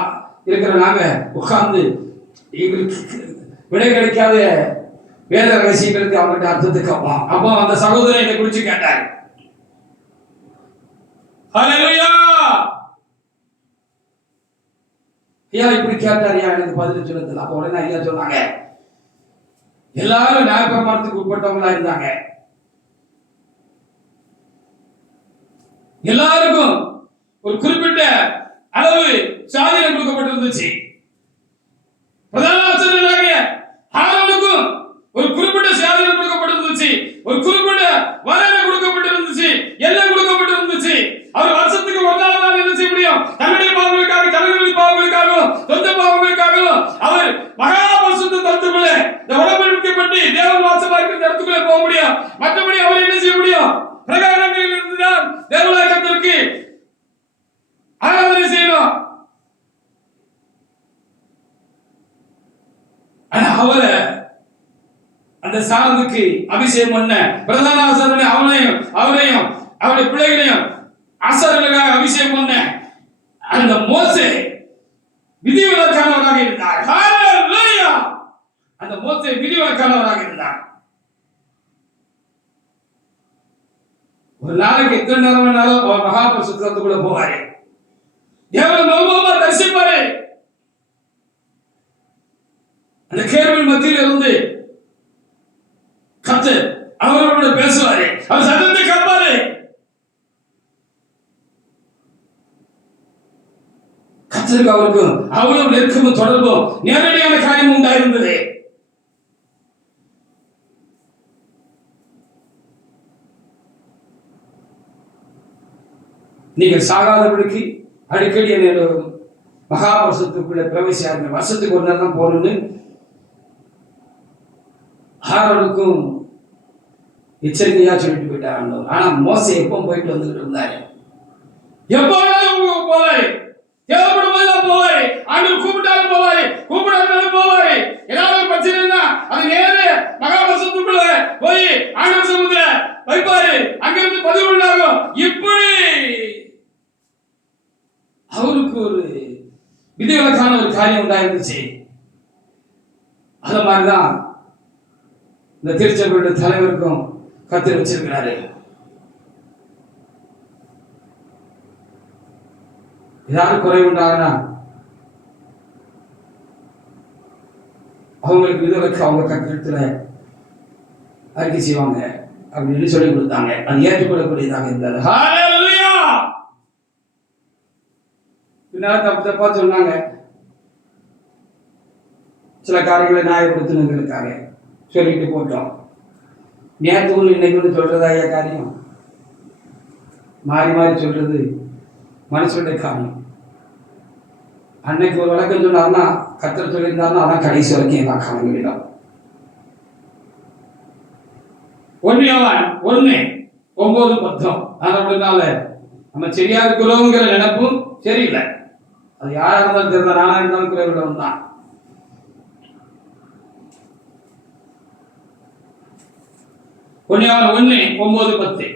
இருக்கிற நாங்க உட்கார்ந்து எங்களுக்கு விடை கிடைக்காத வேத ரகசியங்களுக்கு அவங்ககிட்ட அர்த்தத்தை கேட்பான். அப்போ அந்த சகோதரன் இதை குறிச்சு கேட்டார். ஹல்லேலூயா. ஐயா இப்படி கேட்டாரியா, எனக்கு பதில் சொல்லுது. அப்போ உடனே ஐயா சொன்னாங்க, எல்லாரும் நியாயப்பிரமாணத்துக்கு உட்பட்டவங்களா இருந்தாங்க. எல்லாருக்கும் ஒரு குறிப்பிட்ட அளவு சாதீனம் கொடுக்கப்பட்டிருந்துச்சு. பிரதான ஆசாரியராகிய ஆரோனுக்கும் ஒரு குறிப்பிட்ட சாதீனம் கொடுக்கப்பட்டிருந்துச்சு. ஒரு குறிப்பிட்ட வரையறை கொடுக்கப்பட்டிருந்துச்சு. எல்லாம் கொடுக்கப்பட்டிருந்துச்சு. அவர் வருஷத்துக்கு ஒரு நாள் தான் என்ன செய்ய முடியும்? தன்னுடைய பாவங்களுக்காக, தலைவர்களின் பாவங்களுக்காகவும், சொந்த பாவங்களுக்காகவும் அவர் மகா பரிசுத்த தலத்துக்குள்ளே இந்த உடன்படிக்கப்பட்டு தேவன் வாசமா இருக்கிற இடத்துக்குள்ளே போக முடியும். மற்றபடி அவர் என்ன செய்ய முடியும்? பிரகாரங்களில் இருந்துதான் தேவனாய கர்த்தருக்கு ஆராதனை செய்யணும். ஆனா அவரை அந்த சாதத்துக்கு அபிஷேகம் பண்ண பிரதான ஆசாரியனை அவனையும் அவருடைய பிள்ளைகளையும் ஆசாரியர்களாக அபிஷேகம் பண்ண அந்த மோசே விதிவிலக்கானவராக இருந்தார். ஹல்லேலூயா. அந்த மோசே விதிவிலக்கானவராக இருந்தார். ஒரு நாளைக்கு எத்தனை நேரம் வேணாலும் அவர் மகா பரிசுத்தத்துக்குள்ள போவாரு. தேவன் மௌனமா தரிசிப்பாரு. அந்த கேள்வியின் மத்தியில் இருந்து கர்த்தர் அவரோட பேசுவாரு. அவர் சத்தத்தை கேட்பாரு. கர்த்தருக்கு அவருக்கும் அவ்வளவு நெருக்கமும் தொடர்பும் நேரடியான காரியம் உண்டாயிருந்தது. நீங்கள் சாகாதபடிக்கு அடிக்கடி என்ன மகா பரிசுத்தத்துக்குள்ள பிரவேசியாருங்க. வருஷத்துக்கு ஒரு நேரம் தான் போகணும்னு ஆரோனுக்கும் எச்சரிக்கையா சொல்லிட்டு போயிட்டாங்க. ஆனா மோசே எப்போ போயிட்டு வந்துட்டு இருந்தாரு. எப்போனாலும் போவாரு, தேவைப்படும் போதெல்லாம் போவாரு, ஆண்டவர் கூப்பிட்டாலும் போவாரு, கூப்பிடாலும் போவாரு. ஏதாவது பிரச்சனைனா அது நேர மகா பரிசுத்தத்துக்குள்ள போய் ஆண்டவர் சமூகத்துல வைப்பாரு. அங்கிருந்து பதிவு உண்டாகும். இப்படி அவருக்கு ஒரு விதிவிலக்கான ஒரு காரியம் உண்டாயிருந்துச்சு. அது மாதிரிதான் இந்த திருச்சபையுடைய தலைவருக்கும் கர்த்தர் வச்சிருக்கிறாரு. ஏதாவது குறைவு உண்டாகுனா அவங்களுக்கு விதிவிலக்கு அவங்க கர்த்தரிடத்துல அறிக்கை செய்வாங்க அப்படின்னு சொல்லி கொடுத்தாங்க. அது ஏற்றுக்கொள்ளக்கூடியதாக இருந்தது. ஹல்லேலூயா. பின்னால தப்பு தப்பா சொன்னாங்க. சில காரியங்களை நியாயப்படுத்தணுங்கிறதுக்காக சொல்லிட்டு போட்டோம். நேற்று இன்னைக்கு சொல்றதா ஐயா காரியம் மாறி மாறி சொல்றது மனுஷனுடைய காரியம். அன்னைக்கு ஒரு விளக்கம் சொன்னார்னா கர்த்தர் சொல்லியிருந்தாருன்னா அதான் கடைசி வரைக்கும் எல்லா காலங்களிலும். 1 யோவான் 1:9-10. அதனால நம்ம சரியா இருக்கிறோங்கிற நினைப்பும் சரியில்லை. அது யாரா இருந்தாலும் தெரிந்த நானா இருந்தாலும் குறைவிடம் தான். யோவான் 1:9-10.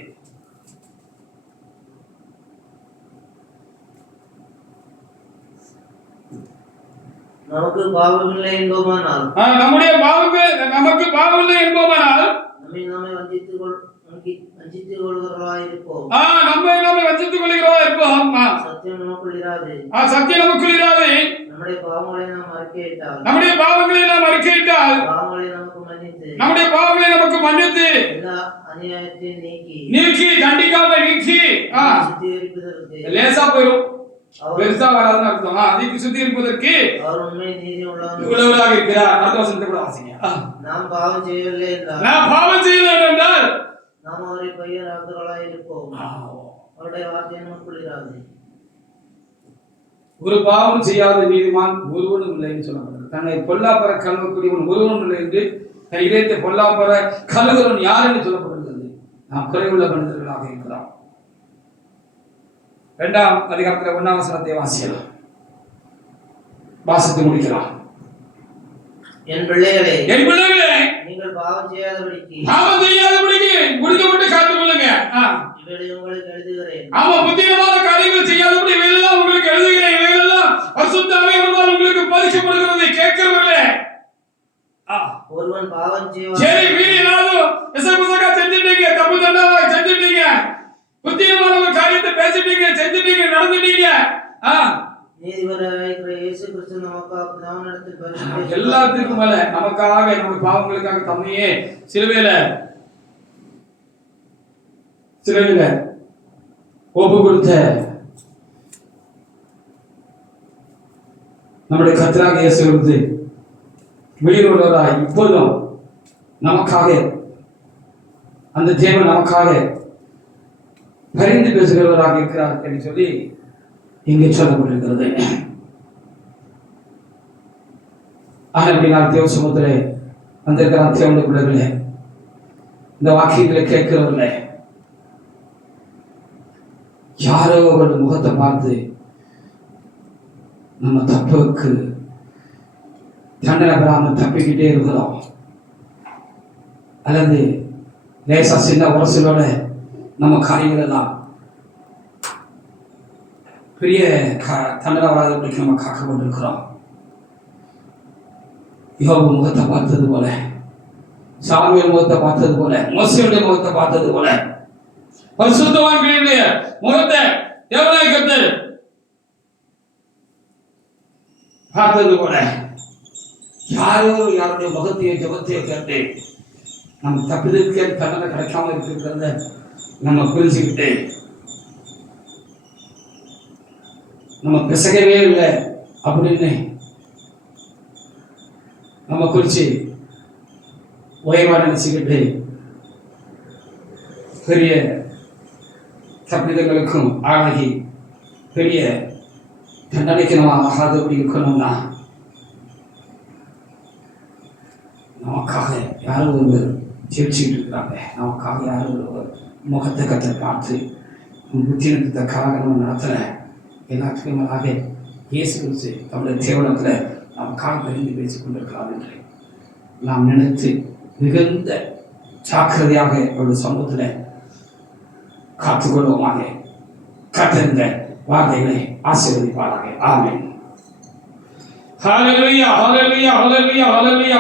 நமக்கு பாவமில்லை என்போமானால் நம்முடைய நமக்கு பாவமில்லை என்போமானால் நம்மை நாமே வஞ்சித்துக் கொள்கிறவர்களாய் இருப்போம். நம்மை நாமே வஞ்சித்துக் கொள்கிறவர்களாய் இருப்போம். சத்தியம் நமக்குள் இராது. சத்தியம் நமக்குள் இராது. நம்முடைய பாவங்களை நாம் அறிக்கையிட்டால் பாவங்களை நமக்கு மன்னித்து எல்லா அநியாயத்தையும் நீக்கி தண்டிக்காம நீக்கி சுத்திகரிப்பதற்கு லேசா போயிடும். பெருசா வராதுன்னு அர்த்தம். அதுக்கு சுத்திகரிப்பதற்கு அவர் உண்மை நீதி உள்ளவராக இருக்கிறார். அடுத்த வசனத்தை கூட வாசிங்க. நாம் பாவம் செய்யவில்லை என்றால் நாம் அவரை பொய்யராகிறவர்களாய் இருப்போம். அவருடைய வார்த்தை நமக்குள் இராது. ஒரு பாவம் செய்யாத நீதிமான் ஒருவனும் இல்லைன்னு சொல்லப்படுகிறது. தன்னை பொல்லாப்பற கழுவக்கூடியவன் ஒருவனும் இல்லை என்று தன் இதயத்தை பொல்லாப்பற கழுவுறவன் யார் என்று சொல்லப்படுகிறது. நாம் குறைவுள்ள மனிதர்களாக இருக்கிறோம். 2ஆம் அதிகாரத்தில் 1ஆம் வசனத்தை வாசித்து முடிக்கலாம். என் பிள்ளைகளே நீங்கள் பாவம் செய்யாதபடிக்கு முடிக்கப்பட்டு காத்துக் கொள்ளுங்க. இவைகளை உங்களுக்கு எழுதுகிறேன். ஆமா, புத்திரமான காரியங்கள் செய்யாதபடி இவையெல்லாம் உங்களுக்கு எழுதுகிறேன். இவையெல்லாம் பரிசுத்த ஆவியானவரால் உங்களுக்கு போதிக்கப்படுகிறது. கேட்கிறவர்களே, ஒருவன் பாவம் செய்வான். சரி, வீணாலும் விசகுசகா செஞ்சிட்டீங்க, தப்பு தண்டாவா செஞ்சிட்டீங்க, புத்தியமான ஒரு காரியத்தை பேசிட்டீங்க, செஞ்சிட்டீங்க, நடந்துட்டீங்க. நீதிபதியாகிய இயேசு கிறிஸ்து நமக்காக பிதாவினிடத்தில் பரிந்து எல்லாத்துக்கும் மேல நமக்காக நம்ம பாவங்களுக்காக தம்மையே சிலுவையில ஒப்பு கொடுத்த நம்முடைய கர்த்தராகிய இயேசு கிறிஸ்து உயிருள்ளவராய் இப்போதும் நமக்காக அந்த தேவன் நமக்காக பரிந்து பேசுகிறவராக இருக்கிறார் என்று சொல்லி இங்கே சொல்லப்பட்டிருக்கிறது. அப்படினால் தேவ சமூகத்திலே வந்திருக்கிற தேவனுடைய பிள்ளைகளே, இந்த வாக்கியங்களை கேட்கிறவர்களே, யாரோ ஒரு முகத்தை பார்த்து நம்ம தப்புக்கு தண்டனை பெறாமல் தப்பிக்கிட்டே இருக்கிறோம், அல்லது லேசா சின்ன உரசலோட நம்ம காரியங்கள் எல்லாம் பெரிய தண்டனை வராதபடிக்கு நம்ம காக்கப்பட்டிருக்கிறோம். யோபு முகத்தை பார்த்தது போல, சாமுவேல் முகத்தை பார்த்தது போல, மோசேயுடைய முகத்தை பார்த்தது போல, பரிசுத்தவான்களுடைய முகத்தை தேவனாய் கர்த்தர் பார்த்தது போல, யாருடைய முகத்தையோ ஜபத்தையோ கேட்டு நம்ம தப்பிதற்கு தண்டனை கிடைக்காம இருக்கிறத நம்ம புரிஞ்சுக்கிட்டு நம்ம பிசகவே இல்லை அப்படின்னு நம்ம குறிச்சு உயர்வா நினைச்சுக்கிட்டு பெரிய தப்பிதங்களுக்கும் ஆளாகி பெரிய தண்டனைக்கு நம்ம ஆகாதபடி இருக்கணும்னா நமக்காக யாரும் ஒருவர் ஜெயிச்சுக்கிட்டு இருக்கிறாங்க, நமக்காக யாரும் ஒருவர் முகத்தை கற்று பார்த்து புத்தினத்துக்காக நம்ம நடத்துகிற எல்லாத்துக்கும் மேலாக இயேசு கிறிஸ்து நம்முடைய தேவனத்தில் நமக்காக பரிந்து பேசிக் கொண்டிருக்கலாம் என்று நாம் நினைத்து மிகுந்த ஜாக்கிரதையாக அவருடைய சமூகத்தில் காத்துக்கொள்வோமாக. கத்திருந்த வார்த்தைகளை ஆசீர்வதிப்பாராக. ஆமென். ஹல்லேலூயா, ஹல்லேலூயா, ஹல்லேலூயா, ஹல்லேலூயா.